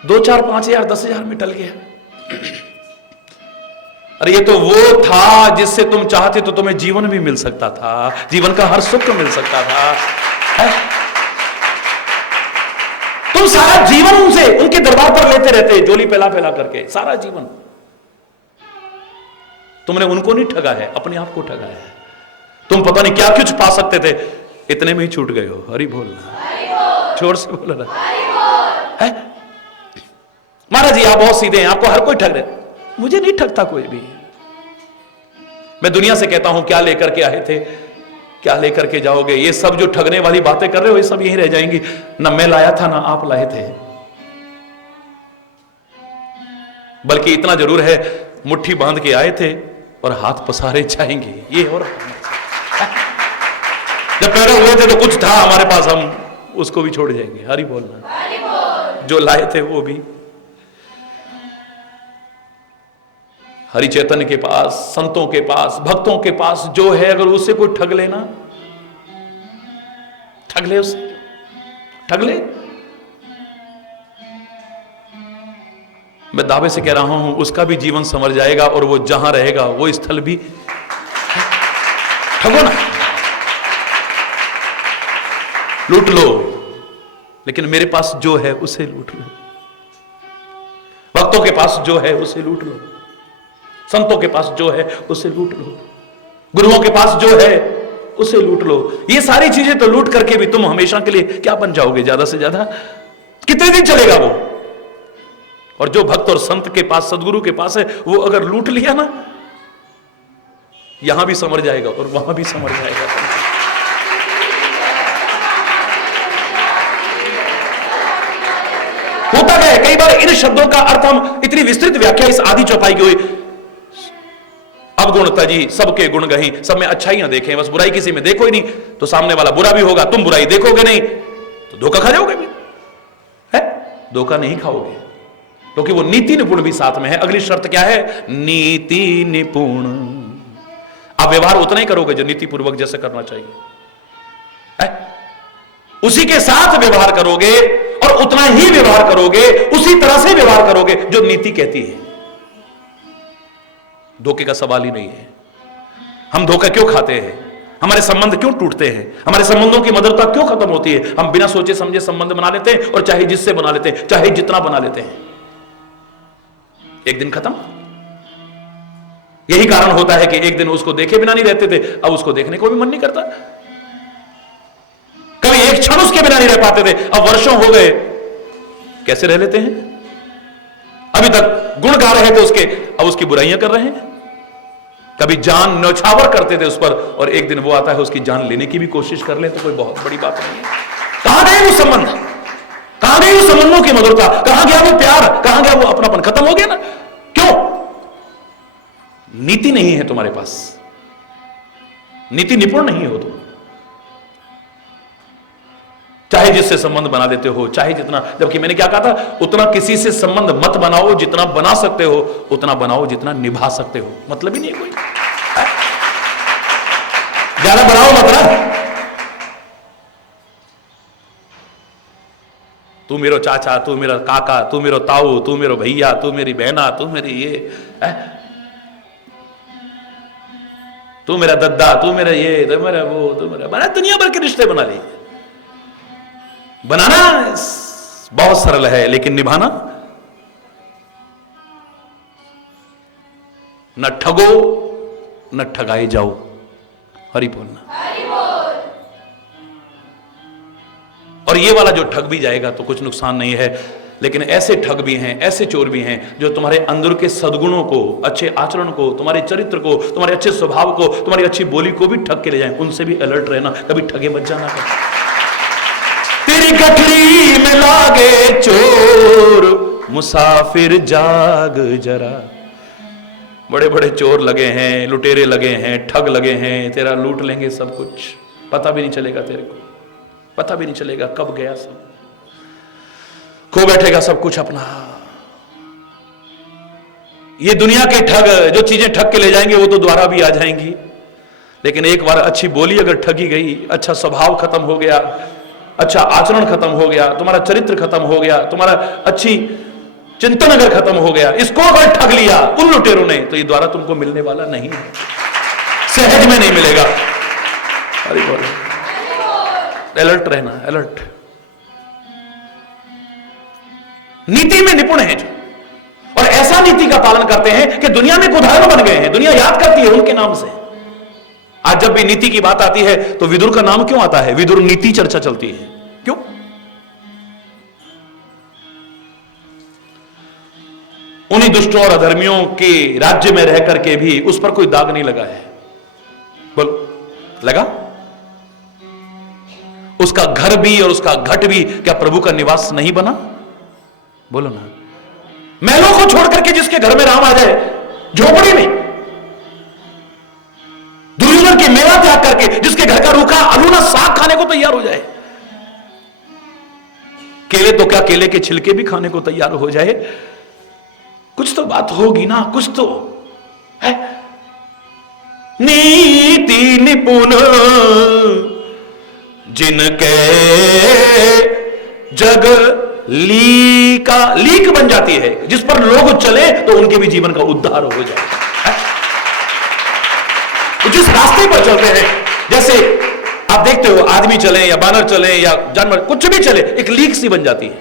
2, 4, 5,000, 10,000 में टल गया। अरे ये तो वो था जिससे तुम चाहते तो तुम्हें जीवन भी मिल सकता था, जीवन का हर सुख मिल सकता था। तुम सारा जीवन उनसे, उनके दरबार पर लेते रहते, जोली फैला फैला करके सारा जीवन। तुमने उनको नहीं ठगा है, अपने आप को ठगा है। तुम पता नहीं क्या कुछ पा सकते थे, इतने में ही छूट गए हो। हरि बोल, छोड़ से बोल रहा है। महाराज जी आप बहुत सीधे हैं, आपको हर कोई ठग रहे। मुझे नहीं ठगता कोई भी। मैं दुनिया से कहता हूं क्या लेकर के आए थे, क्या लेकर के जाओगे। ये सब जो ठगने वाली बातें कर रहे हो ये सब यहीं रह जाएंगी। ना मैं लाया था ना आप लाए थे। बल्कि इतना जरूर है, मुट्ठी बांध के आए थे और हाथ पसारे जाएंगे। ये और जब पैदा हुए थे तो कुछ था हमारे पास, हम उसको भी छोड़ जाएंगे। हरि बोलना। जो लाए थे वो भी। हरि चैतन्य के पास, संतों के पास, भक्तों के पास जो है, अगर उससे कोई ठग लेना, ठग ले, उससे ठग ले। मैं दावे से कह रहा हूं उसका भी जीवन संवर जाएगा और वो जहां रहेगा वो स्थल भी। ठगो ना, लूट लो, लेकिन मेरे पास जो है उसे लूट लो। भक्तों के पास जो है उसे लूट लो, संतों के पास जो है उसे लूट लो, गुरुओं के पास जो है उसे लूट लो। ये सारी चीजें तो लूट करके भी तुम हमेशा के लिए क्या बन जाओगे? ज्यादा से ज्यादा कितने दिन चलेगा वो? और जो भक्त और संत के पास, सदगुरु के पास है, वो अगर लूट लिया ना, यहां भी समर जाएगा और वहां भी समर जाएगा। है। कई बार इन शब्दों का अर्थ हम इतनी विस्तृत व्याख्या इस आधी चौपाई की हुई, अवगुण तजी सबके गुण गही, सब में अच्छाइयां देखें, बस बुराई किसी में देखो ही नहीं, तो सामने वाला बुरा भी होगा, तुम बुराई देखोगे नहीं तो धोखा खा जाओगे भी, है धोखा नहीं खाओगे, क्योंकि वो नीति निपुण भी साथ में है। अगली शर्त क्या है? नीति निपुण। आप व्यवहार उतना ही करोगे जो नीति पूर्वक जैसे करना चाहिए, है? उसी के साथ व्यवहार करोगे और उतना ही व्यवहार करोगे, उसी तरह से व्यवहार करोगे जो नीति कहती है। धोखे का सवाल ही नहीं है। हम धोखा क्यों खाते हैं? हमारे संबंध क्यों टूटते हैं? हमारे संबंधों की मधुरता क्यों खत्म होती है? हम बिना सोचे समझे संबंध बना लेते हैं, और चाहे जिससे बना लेते हैं, चाहे जितना बना लेते हैं, एक दिन खत्म। यही कारण होता है कि एक दिन उसको देखे बिना नहीं रहते थे, अब उसको देखने को भी मन नहीं करता। कभी एक क्षण उसके बिना नहीं रह पाते थे, अब वर्षों हो गए कैसे रह लेते हैं? अभी तक गुण गा रहे थे उसके, अब उसकी बुराइयां कर रहे हैं। कभी जान न्यौछावर करते थे उस पर, और एक दिन वो आता है उसकी जान लेने की भी कोशिश कर ले, तो कोई बहुत बड़ी बात नहीं है। कहां गए वो संबंध? कहां गई वो संबंधों की मधुरता? कहां गया वो प्यार? कहां गया वो अपनापन? खत्म हो गया ना। क्यों? नीति नहीं है तुम्हारे पास, नीति निपुण नहीं हो तुम। चाहे जिससे संबंध बना लेते हो, चाहे जितना, जबकि मैंने क्या कहा था, उतना किसी से संबंध मत बनाओ जितना बना सकते हो, उतना बनाओ जितना निभा सकते हो। मतलब ही नहीं है कोई, ज्यादा बनाओ मत ना। तू मेरो चाचा, तू मेरा काका, तू मेरो ताऊ, तू मेरो भैया, तू मेरी बहना, तू मेरी ये, तू मेरा दद्दा, तू मेरा ये, तू मेरा वो, तू मेरा, बना दुनिया भर के रिश्ते बना लिए। बनाना बहुत सरल है, लेकिन निभाना, न ठगो न ठगाए जाओ। हरि बोलना। और ये वाला जो ठग भी जाएगा तो कुछ नुकसान नहीं है, लेकिन ऐसे ठग भी हैं, ऐसे चोर भी हैं जो तुम्हारे अंदर के सद्गुणों को, अच्छे आचरण को, तुम्हारे चरित्र को, तुम्हारे अच्छे स्वभाव को, तुम्हारी अच्छी बोली को भी ठग के ले जाएं। उनसे भी अलर्ट रहना, कभी ठगे मत जाना। तेरी गठरी में लागे चोर, मुसाफिर जाग जरा। बड़े बड़े चोर लगे हैं, लुटेरे लगे हैं, ठग लगे हैं, तेरा लूट लेंगे सब कुछ, पता भी नहीं चलेगा, तेरे को पता भी नहीं चलेगा कब गया सब, खो बैठेगा सब कुछ अपना। ये दुनिया के ठग जो चीजें ठग के ले जाएंगे वो तो दोबारा भी आ जाएंगी, लेकिन एक बार अच्छी बोली अगर ठगी गई, अच्छा स्वभाव खत्म हो गया, अच्छा आचरण खत्म हो गया, तुम्हारा चरित्र खत्म हो गया, तुम्हारा अच्छी चिंतन अगर खत्म हो गया, इसको अगर ठग लिया उन लुटेरों ने, तो ये द्वारा तुमको मिलने वाला नहीं है, सहज में नहीं मिलेगा। अरे बोलो, अलर्ट रहना, अलर्ट। नीति में निपुण है जो, और ऐसा नीति का पालन करते हैं कि दुनिया में उदाहरण बन गए हैं, दुनिया याद करती है उनके नाम से। आज जब भी नीति की बात आती है तो विदुर का नाम क्यों आता है? विदुर नीति चर्चा चलती है, क्यों? उन्हीं दुष्टों और अधर्मियों के राज्य में रह करके भी उस पर कोई दाग नहीं लगा है। बोलो, लगा? उसका घर भी और उसका घट भी क्या प्रभु का निवास नहीं बना? बोलो ना। महलों को छोड़ करके जिसके घर में राम आ जाए, झोपड़ी में दुर्योधन की मेवा त्याग करके जिसके घर का रूखा अलूना साग खाने को तैयार हो जाए, केले तो क्या केले के छिलके भी खाने को तैयार हो जाए, कुछ तो बात होगी ना, कुछ तो है। नीति निपुण जिनके जग लीक बन जाती है, जिस पर लोग चले तो उनके भी जीवन का उद्धार हो जाए। तो जिस रास्ते पर चलते हैं, जैसे आप देखते हो आदमी चले या बानर चले या जानवर कुछ भी चले, एक लीक सी बन जाती है,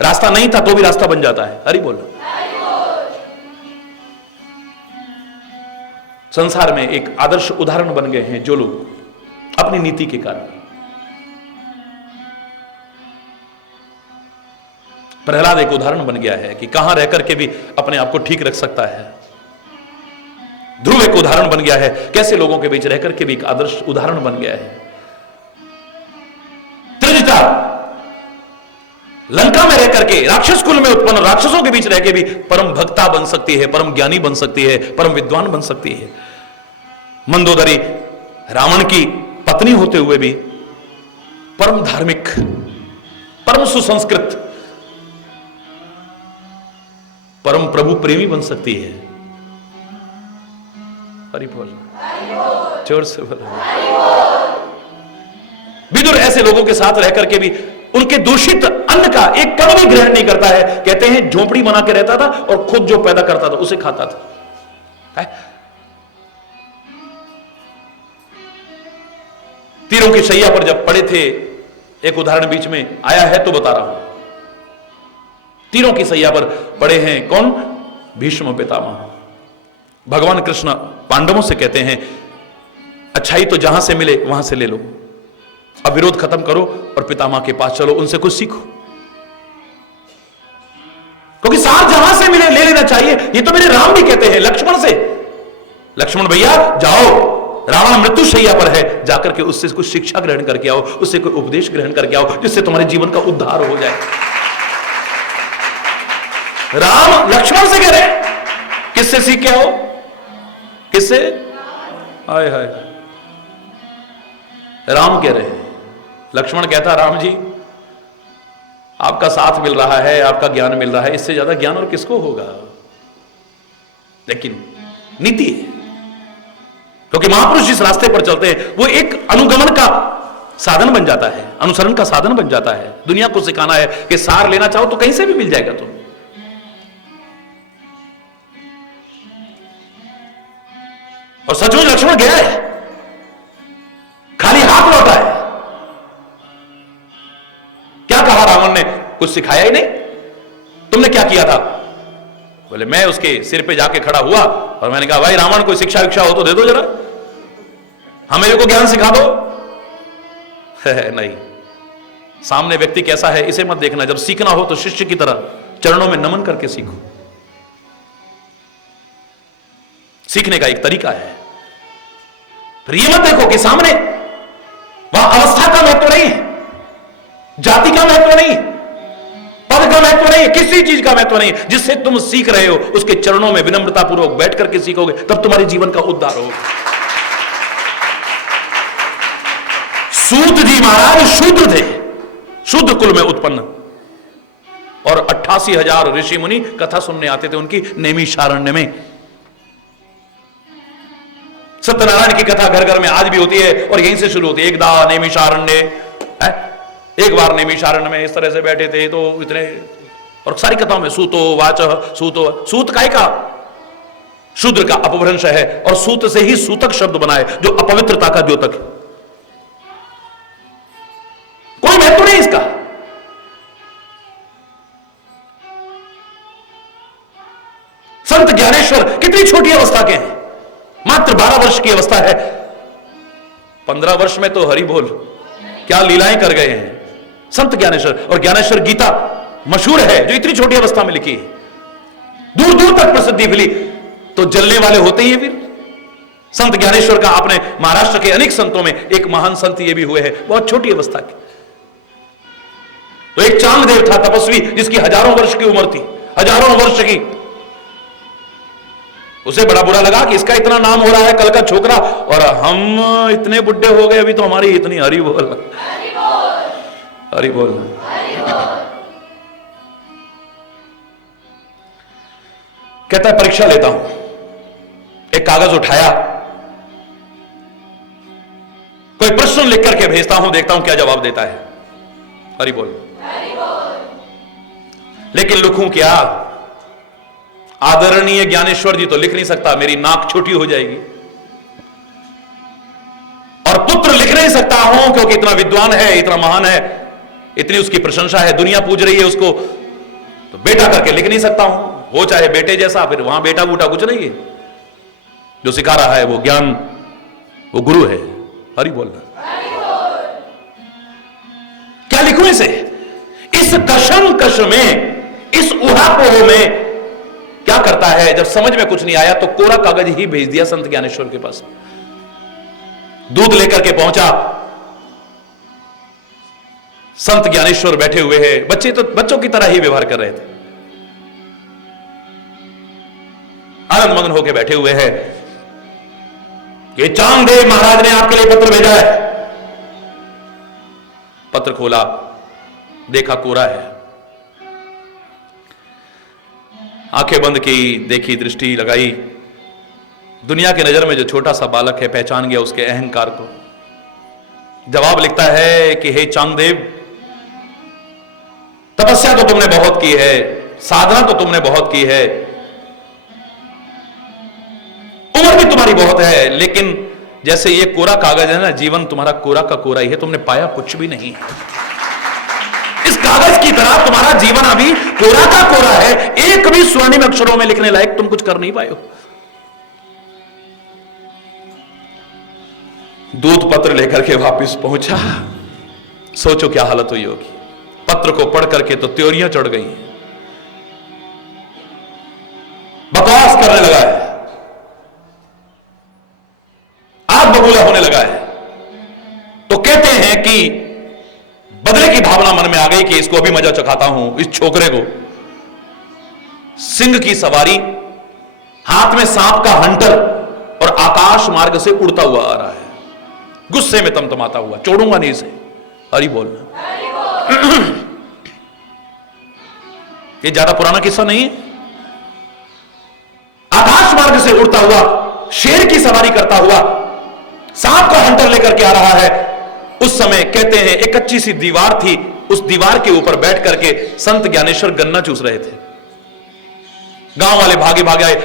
रास्ता नहीं था तो भी रास्ता बन जाता है। हरि बोलो। संसार में एक आदर्श उदाहरण बन गए हैं जो लोग अपनी नीति के कारण। प्रहलाद एक उदाहरण बन गया है कि कहां रहकर के भी अपने आप को ठीक रख सकता है। ध्रुव एक उदाहरण बन गया है, कैसे लोगों के बीच रहकर के भी एक आदर्श उदाहरण बन गया है। त्रिजटा लंका में रह करके, राक्षस कुल में उत्पन्न राक्षसों के बीच रह के भी परम भक्ता बन सकती है, परम ज्ञानी बन सकती है, परम विद्वान बन सकती है। मंदोदरी रावण की पत्नी होते हुए भी परम धार्मिक, परम सुसंस्कृत, परम प्रभु प्रेमी बन सकती है। हरि बोल, जोर से बोलो। विदुर ऐसे लोगों के साथ रह करके भी उनके दूषित अन्न का एक कण भी ग्रहण नहीं करता है। कहते हैं झोपड़ी बना के रहता था और खुद जो पैदा करता था उसे खाता था। है? तीरों की शैया पर जब पड़े थे, एक उदाहरण बीच में आया है तो बता रहा हूं। तीरों की शैया पर पड़े हैं कौन? भीष्म पितामह। भगवान कृष्ण पांडवों से कहते हैं अच्छाई तो जहां से मिले वहां से ले लो, अब विरोध खत्म करो और पितामह के पास चलो, उनसे कुछ सीखो, क्योंकि सार जहां से मिले ले लेना चाहिए। ये तो मेरे राम भी कहते हैं लक्ष्मण से, लक्ष्मण भैया जाओ, रावण मृत्यु शैया पर है, जाकर के उससे कुछ शिक्षा ग्रहण करके आओ, उससे कोई उपदेश ग्रहण करके आओ, जिससे तुम्हारे जीवन का उद्धार हो जाए। राम लक्ष्मण से कह रहे, किससे सीख के आओ? किससे? हाय हाय, राम कह रहे हैं। लक्ष्मण कहता राम जी आपका साथ मिल रहा है, आपका ज्ञान मिल रहा है, इससे ज्यादा ज्ञान और किसको होगा? लेकिन नीति है, क्योंकि महापुरुष जिस रास्ते पर चलते हैं वो एक अनुगमन का साधन बन जाता है, अनुसरण का साधन बन जाता है। दुनिया को सिखाना है कि सार लेना चाहो तो कहीं से भी मिल जाएगा तुम। और सचमुच लक्ष्मण गया है, खाली हाथ लौटा है। क्या कहा रावण ने? कुछ सिखाया ही नहीं। तुमने क्या किया था? बोले मैं उसके सिर पे जाके खड़ा हुआ और मैंने कहा भाई रावण कोई शिक्षा विक्षा हो तो दे दो जरा, हमें को ज्ञान सिखा दो। नहीं, सामने व्यक्ति कैसा है इसे मत देखना। जब सीखना हो तो शिष्य की तरह चरणों में नमन करके सीखो। सीखने का एक तरीका है। फिर ये मत देखो कि सामने वहां अवस्था का महत्व नहीं है, जाति का महत्व नहीं है, पद का महत्व नहीं है, किसी चीज का महत्व नहीं है। जिससे तुम सीख रहे हो उसके चरणों में विनम्रता पूर्वक बैठ करके सीखोगे, तब तुम्हारे जीवन का उद्धार होगा। सूत जी महाराज शूद्र थे, शूद्र कुल में उत्पन्न, और 88,000 ऋषि मुनि कथा सुनने आते थे उनकी नैमिषारण्य में। सत्यनारायण की कथा घर घर में आज भी होती है और यहीं से शुरू होती है। एकदा नैमिषारण्य, एक बार नैमिषारण्य में इस तरह से बैठे थे तो इतने, और सारी कथाओं में सूतो वाचः, सूतो, सूत काय का? शूद्र का अपभ्रंश है, और सूत से ही सूतक शब्द बना है जो अपवित्रता का द्योतक है। कोई महत्व नहीं इसका। संत ज्ञानेश्वर कितनी छोटी अवस्था के हैं, मात्र 12 वर्ष की अवस्था है। 15 वर्ष में तो हरि बोल क्या लीलाएं कर गए हैं संत ज्ञानेश्वर। और ज्ञानेश्वर गीता मशहूर है जो इतनी छोटी अवस्था में लिखी है, दूर दूर तक प्रसिद्धि मिली, तो जलने वाले होते ही फिर संत ज्ञानेश्वर का। आपने महाराष्ट्र के अनेक संतों में एक महान संत ये भी हुए हैं बहुत छोटी अवस्था के। तो एक चांगदेव था तपस्वी, जिसकी हजारों वर्ष की उम्र थी, हजारों वर्ष की। उसे बड़ा बुरा लगा कि इसका इतना नाम हो रहा है कल का छोकरा, और हम इतने बुढ़े हो गए, अभी तो हमारी इतनी हरि बोल, हरि बोल। कहता है परीक्षा लेता हूं, एक कागज उठाया, कोई प्रश्न लिख करके भेजता हूं, देखता हूं क्या जवाब देता है। हरि बोल। लेकिन लिखूं क्या? आदरणीय ज्ञानेश्वर जी तो लिख नहीं सकता, मेरी नाक छोटी हो जाएगी। और पुत्र लिख नहीं सकता हूं क्योंकि इतना विद्वान है, इतना महान है, इतनी उसकी प्रशंसा है, दुनिया पूज रही है उसको, तो बेटा करके लिख नहीं सकता हूं। वो चाहे बेटे जैसा, फिर वहां बेटा बूटा कुछ नहीं है। जो सिखा रहा है वो ज्ञान, वो गुरु है। हरि बोलना। क्या लिखूं इसे? इस कशमकश में, इस उहापोह में क्या करता है, जब समझ में कुछ नहीं आया तो कोरा कागज ही भेज दिया संत ज्ञानेश्वर के पास। दूध लेकर के पहुंचा, संत ज्ञानेश्वर बैठे हुए हैं, बच्चे तो बच्चों की तरह ही व्यवहार कर रहे थे, आनंद मग्न होकर बैठे हुए हैं कि चांगदेव महाराज ने आपके लिए पत्र भेजा है। पत्र खोला, देखा कोरा है, आंखें बंद की, देखी, दृष्टि लगाई, दुनिया की नजर में जो छोटा सा बालक है पहचान गया उसके अहंकार को। जवाब लिखता है कि हे चांगदेव, तपस्या तो तुमने बहुत की है, साधना तो तुमने बहुत की है, उम्र भी तुम्हारी बहुत है, लेकिन जैसे ये कोरा कागज है ना, जीवन तुम्हारा कोरा का कोरा ही है, तुमने पाया कुछ भी नहीं है। इस कागज की तरह तुम्हारा जीवन अभी कोरा का कोरा है, एक भी स्वर्णिम अक्षरों में लिखने लायक तुम कुछ कर नहीं पाए हो। दूत पत्र लेकर के वापस पहुंचा, सोचो क्या हालत हुई होगी। पत्र को पढ़ करके तो त्योरियां चढ़ गई, बकवास करने लगा है, आग बबूला होने लगा है। तो कहते हैं कि बदले की भावना मन में आ गई कि इसको अभी मजा चखाता हूं, इस छोकरे को। सिंह की सवारी, हाथ में सांप का हंटर और आकाश मार्ग से उड़ता हुआ आ रहा है, गुस्से में तमतमाता हुआ, छोड़ूंगा नहीं इसे, हरि बोलना। ये ज्यादा पुराना किस्सा नहीं है। आकाश मार्ग से उड़ता हुआ, शेर की सवारी करता हुआ, सांप का हंटर लेकर के आ रहा है। उस समय कहते हैं एक कच्ची सी दीवार थी, उस दीवार के ऊपर बैठ करके संत ज्ञानेश्वर गन्ना चूस रहे थे। गांव वाले भागे भागे आए,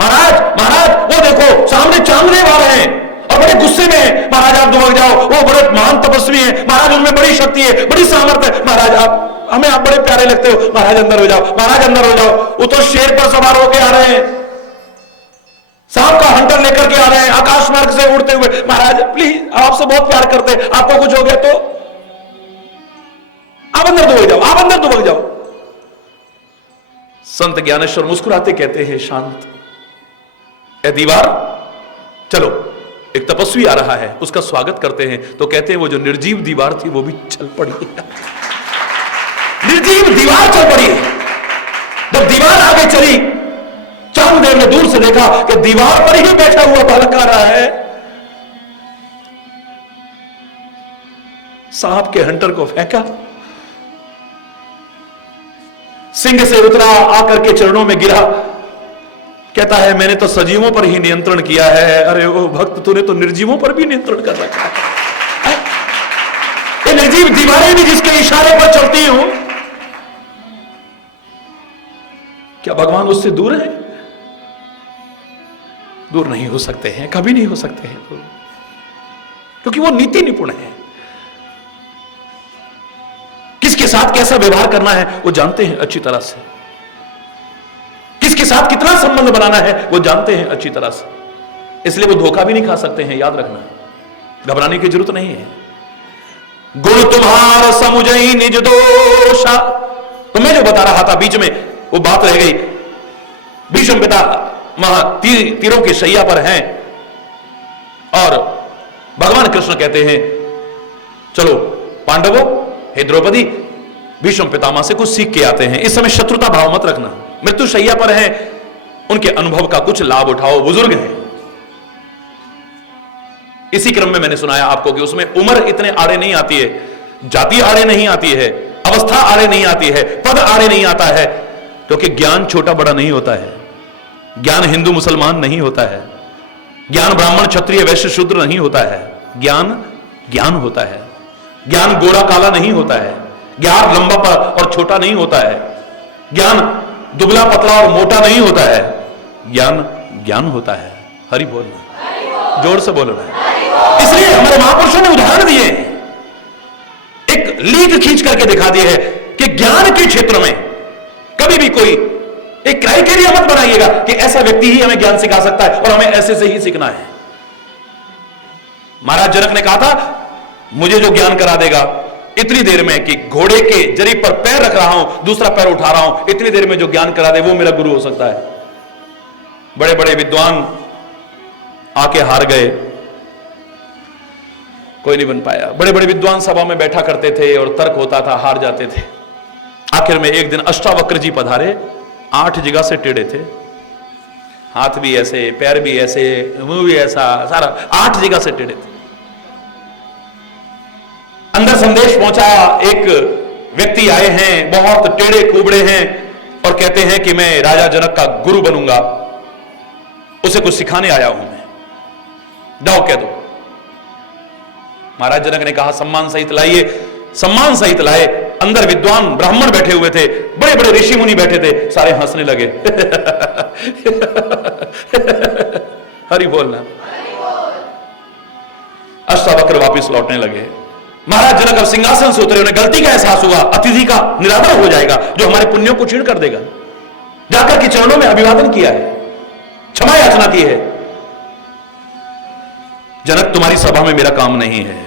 महाराज महाराज वो देखो सामने चांगदेव आ रहे हैं और बड़े गुस्से में है, महाराज आप दुबक जाओ, वो बड़े महान तपस्वी हैं, महाराज उनमें बड़ी शक्ति है, बड़ी सामर्थ्य है, महाराज आप बड़े प्यारे लगते हो, महाराज अंदर हो जाओ, महाराज अंदर हो जाओ। वो तो शेर पर सवार होके आ रहे हैं, सांप का हंटर लेकर के आ रहे हैं, आकाश मार्ग से उड़ते हुए, महाराज प्लीज आपसे बहुत प्यार करते हैं, आपको कुछ हो गया तो आप अंदर दुबक जाओ, आप अंदर दुबक जाओ। संत ज्ञानेश्वर मुस्कुराते कहते हैं, शांत ए दीवार, चलो एक तपस्वी आ रहा है, उसका स्वागत करते हैं। तो कहते हैं वो जो निर्जीव दीवार थी वो भी चल पड़ी, निर्जीव दीवार चल पड़ी। जब दीवार आगे चली, चांगदेव ने दूर से देखा कि दीवार पर ही बैठा हुआ बालक आ रहा है, सांप के हंटर को फेंका, सिंह से उतरा, आकर के चरणों में गिरा, कहता है मैंने तो सजीवों पर ही नियंत्रण किया है। अरे ओ भक्त, तूने तो निर्जीवों पर भी नियंत्रण कर रखा है। ये निर्जीव दीवारें भी जिसके इशारे पर चलती हूं, क्या भगवान उससे दूर है? दूर नहीं हो सकते हैं, कभी नहीं हो सकते हैं, क्योंकि वो नीति निपुण है। किसके साथ कैसा व्यवहार करना है वो जानते हैं अच्छी तरह से, किसके साथ कितना संबंध बनाना है वो जानते हैं अच्छी तरह से, इसलिए वो धोखा भी नहीं खा सकते हैं। याद रखना, घबराने की जरूरत नहीं है। गुण तुम्हार समुझई निज दोषा, तो मैं जो बता रहा था बीच में वो बात रह गई। भीष्म पिता तीरों की शैया पर हैं और भगवान कृष्ण कहते हैं चलो पांडवों, हे द्रौपदी, भीष्म पितामह से कुछ सीख के आते हैं। इस समय शत्रुता भाव मत रखना, मृत्यु शैया पर हैं, उनके अनुभव का कुछ लाभ उठाओ, बुजुर्ग हैं। इसी क्रम में मैंने सुनाया आपको कि उसमें उम्र इतने आड़े नहीं आती है, जाति आड़े नहीं आती है, अवस्था आड़े नहीं आती है, पद आड़े नहीं आता है, क्योंकि ज्ञान छोटा बड़ा नहीं होता है, ज्ञान हिंदू मुसलमान नहीं होता है, ज्ञान ब्राह्मण क्षत्रिय वैश्य शूद्र नहीं होता है, ज्ञान ज्ञान होता है। ज्ञान गोरा काला नहीं होता है, ज्ञान लंबा और छोटा नहीं होता है, ज्ञान दुबला पतला और मोटा नहीं होता है, ज्ञान ज्ञान होता है। हरि बोलना, जोर से बोलना। इसलिए हमारे महापुरुषों ने उदाहरण दिए, एक लीक खींच करके दिखा दी है कि ज्ञान के क्षेत्र में कभी भी कोई एक क्राइटेरिया मत बनाइएगा कि ऐसा व्यक्ति ही हमें ज्ञान सिखा सकता है और हमें ऐसे से ही सीखना है। महाराज जनक ने कहा था मुझे जो ज्ञान करा देगा इतनी देर में कि घोड़े के जरीब पर पैर रख रहा हूं, दूसरा पैर उठा रहा हूं, इतनी देर में जो ज्ञान करा दे वो मेरा गुरु हो सकता है। बड़े बड़े विद्वान आके हार गए, कोई नहीं बन पाया। बड़े बड़े विद्वान सभा में बैठा करते थे और तर्क होता था, हार जाते थे। आखिर में एक दिन अष्टावक्र जी पधारे, 8 जगह से टेढ़े थे, हाथ भी ऐसे, पैर भी ऐसे, मुंह भी ऐसा, सारा 8 जगह से टेढ़े थे। अंदर संदेश पहुंचा, एक व्यक्ति आए हैं, बहुत टेढ़े कुबड़े हैं और कहते हैं कि मैं राजा जनक का गुरु बनूंगा, उसे कुछ सिखाने आया हूं मैं, जाओ कह दो। महाराज जनक ने कहा सम्मान सहित लाइए। सम्मान सहित लाए। अंदर विद्वान ब्राह्मण बैठे हुए थे, बड़े बड़े ऋषि मुनि बैठे थे, सारे हंसने लगे। हरि बोलना। अष्टावक्र वापिस लौटने लगे। महाराज जनक अब सिंहासन से उतरे, उन्हें गलती का एहसास हुआ, अतिथि का निरादर हो जाएगा जो हमारे पुण्यों को छीण कर देगा। जाकर के चरणों में अभिवादन किया है, क्षमा याचना की है। जनक तुम्हारी सभा में मेरा काम नहीं है।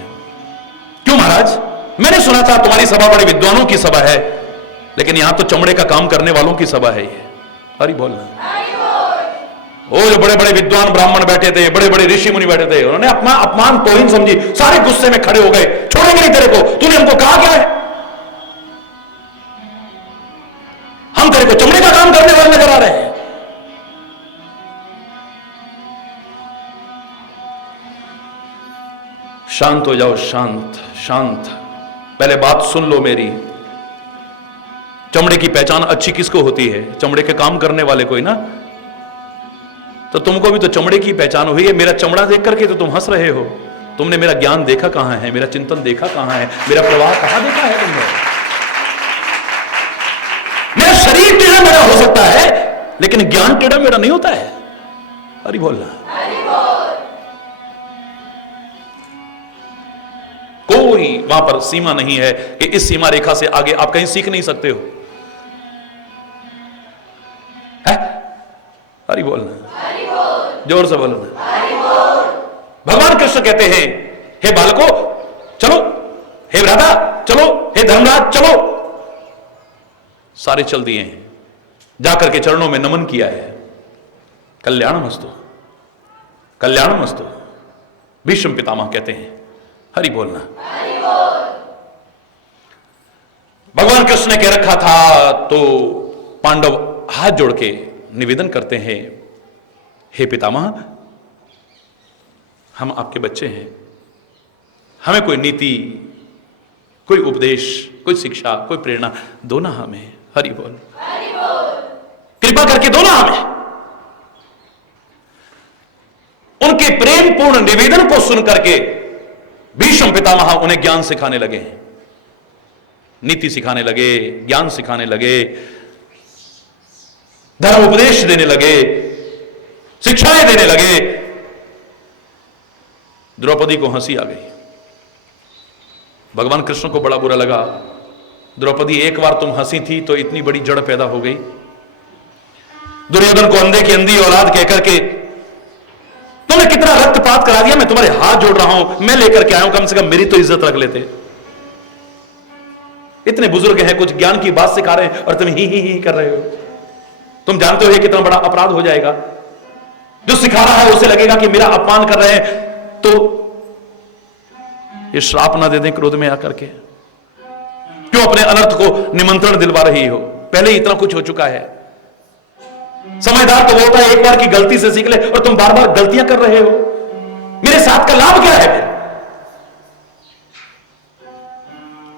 क्यों महाराज? मैंने सुना था तुम्हारी सभा बड़े विद्वानों की सभा है, लेकिन यहां तो चमड़े का काम करने वालों की सभा है ये। हरि बोलना। वो जो बड़े बड़े विद्वान ब्राह्मण बैठे थे, बड़े बड़े ऋषि मुनि बैठे थे, उन्होंने अपना अपमान तौहीन समझी, सारे गुस्से में खड़े हो गए, छोड़ेंगे नहीं तेरे को, तूने हमको कहा क्या है? हम तेरे को चमड़े का काम करने वाले नजर आ रहे हैं। शांत हो जाओ, शांत शांत। पहले बात सुन लो मेरी। चमड़े की पहचान अच्छी किसको होती है? चमड़े के काम करने वाले कोई ना। तो तुमको भी तो चमड़े की पहचान हुई है। मेरा चमड़ा देख करके तो तुम हंस रहे हो। तुमने मेरा ज्ञान देखा कहां है? मेरा चिंतन देखा कहां है? मेरा प्रवाह कहां देखा है तुमने? मेरा शरीर टेढ़ा मेरा हो सकता है, लेकिन ज्ञान टेढ़ा मेरा नहीं होता है। हरि बोलना। कोई वहां पर सीमा नहीं है कि इस सीमा रेखा से आगे आप कहीं सीख नहीं सकते हो। है? हरि बोलना। जोर से बोलना। भगवान कृष्ण कहते हैं, हे बालको चलो, हे राधा चलो, हे धर्मराज चलो। सारे चल दिए हैं, जाकर के चरणों में नमन किया है। कल्याणमस्तु, कल्याणमस्तु। भीष्म पितामह कहते हैं, हरि बोलना। भगवान कृष्ण ने कह रखा था, तो पांडव हाथ जोड़ के निवेदन करते हैं, हे पितामह हम आपके बच्चे हैं, हमें कोई नीति, कोई उपदेश, कोई शिक्षा, कोई प्रेरणा दो ना हमें। हरि बोल। कृपा करके दो ना हमें। उनके प्रेम पूर्ण निवेदन को सुन करके भीष्म पितामह उन्हें ज्ञान सिखाने लगे, नीति सिखाने लगे, ज्ञान सिखाने लगे, धर्म उपदेश देने लगे, शिक्षाएं देने लगे। द्रौपदी को हंसी आ गई। भगवान कृष्ण को बड़ा बुरा लगा। द्रौपदी एक बार तुम हंसी थी तो इतनी बड़ी जड़ पैदा हो गई। दुर्योधन को अंधे की अंधी औलाद कहकर के तुमने कितना रक्तपात करा दिया। मैं तुम्हारे हाथ जोड़ रहा हूं, मैं लेकर के आया हूं, कम से कम मेरी तो इज्जत रख लेते। इतने बुजुर्ग हैं, कुछ ज्ञान की बात सिखा रहे हैं और तुम ही कर रहे हो। तुम जानते हो ये कितना बड़ा अपराध हो जाएगा। जो सिखा रहा है उसे लगेगा कि मेरा अपमान कर रहे हैं, तो ये श्राप ना दे दें क्रोध में आकर के। क्यों अपने अनर्थ को निमंत्रण दिलवा रही हो? पहले ही इतना कुछ हो चुका है। समझदार तो बोलता है एक बार की गलती से सीख ले, और तुम बार बार गलतियां कर रहे हो। मेरे साथ का लाभ क्या है फिर?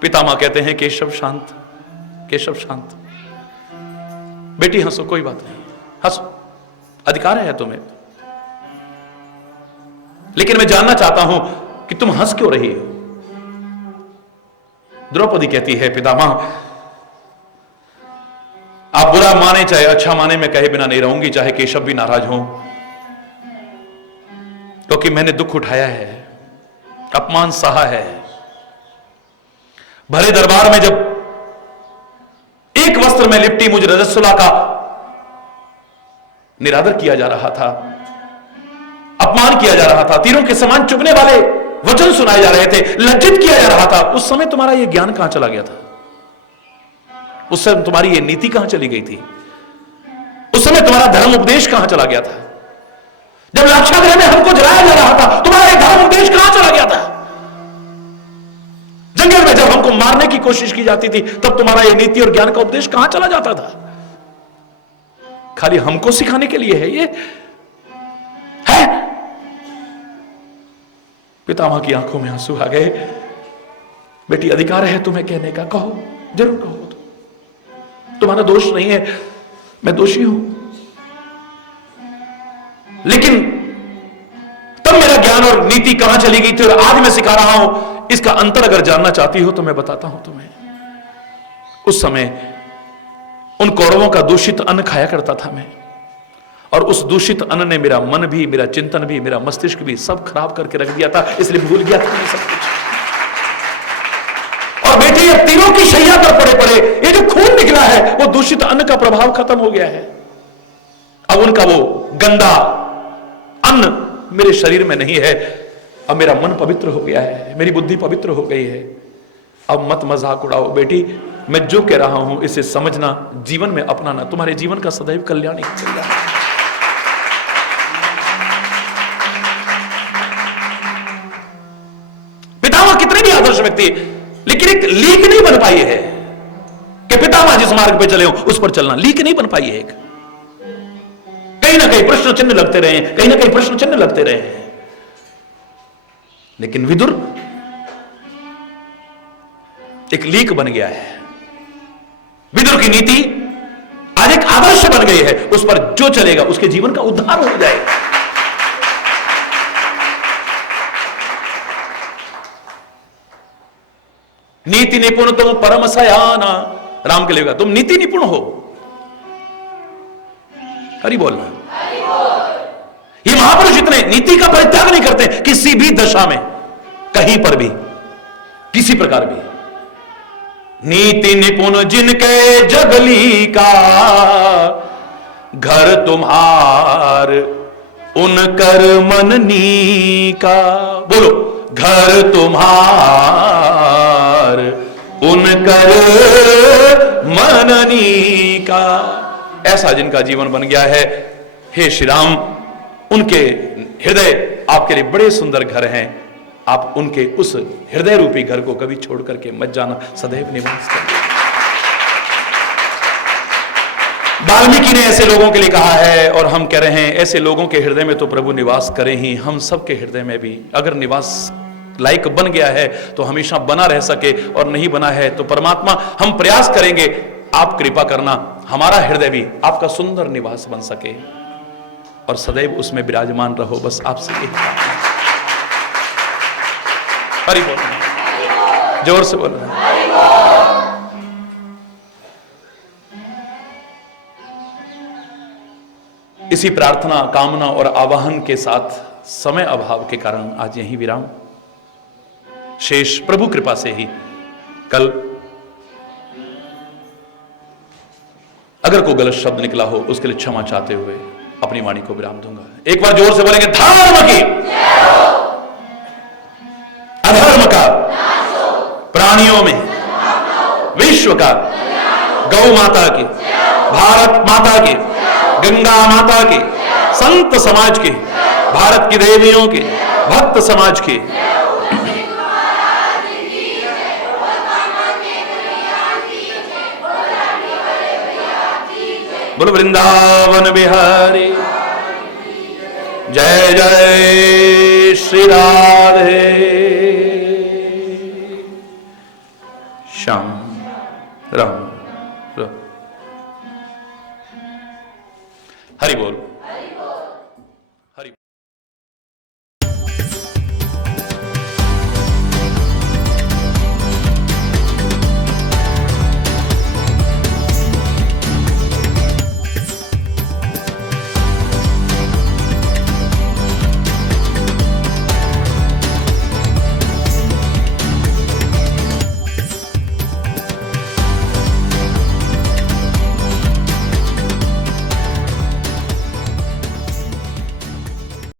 पितामह कहते हैं, केशव शांत, केशव शांत। बेटी हंसो, कोई बात नहीं, हंसो, अधिकार है तुम्हें। लेकिन मैं जानना चाहता हूं कि तुम हंस क्यों रही हो? द्रौपदी कहती है, पितामह आप बुरा माने चाहे अच्छा माने, मैं कहे बिना नहीं रहूंगी, चाहे केशव भी नाराज हो, क्योंकि मैंने दुख उठाया है, अपमान सहा है। भरे दरबार में जब एक वस्त्र में लिपटी मुझ रजस्वला का निरादर किया जा रहा था, अपमान किया जा रहा था, तीरों के समान चुभने वाले वचन सुनाए जा रहे थे, लज्जित किया जा रहा था, उस समय तुम्हारा यह ज्ञान कहां चला गया था? उस समय तुम्हारी यह नीति कहां चली गई थी? उस समय तुम्हारा धर्म उपदेश कहां चला गया था? जब लाक्षागृह में हमको जलाया जा रहा था, तुम्हारा यह धर्म उपदेश कहां चला गया था? कोशिश की जाती थी, तब तुम्हारा ये नीति और ज्ञान का उपदेश कहां चला जाता था? खाली हमको सिखाने के लिए है ये है। पितामह की आंखों में आंसू आ गए। बेटी, अधिकार है तुम्हें कहने का, कहो, जरूर कहो, तुम्हारा दोष नहीं है, मैं दोषी हूं, लेकिन तब मेरा ज्ञान और नीति कहां चली गई थी और आज मैं सिखा रहा हूं, इसका अंतर अगर जानना चाहती हो तो मैं बताता हूं तुम्हें। उस समय उन कौरवों का दूषित अन्न खाया करता था मैं, और उस दूषित अन्न ने मेरा मन भी, मेरा चिंतन भी, मेरा मस्तिष्क भी सब खराब करके रख दिया था, इसलिए भूल गया था मैं सब कुछ। और बेटी, ये तीनों की शैया पर पड़े पड़े ये जो खून निकला है वो दूषित अन्न का प्रभाव खत्म हो गया है। अब उनका वो गंदा अन्न मेरे शरीर में नहीं है। अब मेरा मन पवित्र हो गया है, मेरी बुद्धि पवित्र हो गई है। अब मत मजाक उड़ाओ बेटी, मैं जो कह रहा हूं इसे समझना, जीवन में अपनाना, तुम्हारे जीवन का सदैव कल्याण ही चलेगा। पितामह कितने भी आदर्श व्यक्ति, लेकिन एक लीक नहीं बन पाई है कि पितामह जिस मार्ग पे चले हो उस पर चलना, लीक नहीं बन पाई है। एक कहीं ना कहीं प्रश्न चिन्ह लगते रहे, कहीं ना कहीं प्रश्न चिन्ह लगते रहे। लेकिन विदुर एक लीक बन गया है। विदुर की नीति आज एक आदर्श बन गई है, उस पर जो चलेगा उसके जीवन का उद्धार हो जाएगा। नीति निपुण तुम परम सयाना, राम के लिए तुम नीति निपुण हो। हरि बोलना। ये महापुरुष इतने नीति का परित्याग नहीं करते किसी भी दशा में, कहीं पर भी, किसी प्रकार भी। नीति निपुण जिनके जगली का, घर तुम्हार उनकर मननी का। बोलो, घर तुम्हार उनकर मननी का। ऐसा जिनका जीवन बन गया है, हे श्री राम, उनके हृदय आपके लिए बड़े सुंदर घर हैं। आप उनके उस हृदय रूपी घर को कभी छोड़ करके मत जाना, सदैव निवास करिए। वाल्मीकि ने ऐसे लोगों के लिए कहा है, और हम कह रहे हैं ऐसे लोगों के हृदय में तो प्रभु निवास करें ही, हम सबके हृदय में भी अगर निवास लायक बन गया है तो हमेशा बना रह सके, और नहीं बना है तो परमात्मा हम प्रयास करेंगे, आप कृपा करना हमारा हृदय भी आपका सुंदर निवास बन सके और सदैव उसमें विराजमान रहो। बस आपसे यही हरि बोल, जोर से बोल। इसी प्रार्थना, कामना और आवाहन के साथ समय अभाव के कारण आज यही विराम। शेष प्रभु कृपा से ही कल अगर कोई गलत शब्द निकला हो उसके लिए क्षमा चाहते हुए अपनी वाणी को विराम दूंगा। एक बार जोर से बोलेंगे, धर्म की, अधर्म का, प्राणियों में, विश्व का, गौ माता की, भारत माता की, गंगा माता की, संत समाज की, भारत की देवियों की, भक्त समाज की, बोलो वृंदावन बिहारी, जय जय श्री राधे श्याम राम। हरि बोल।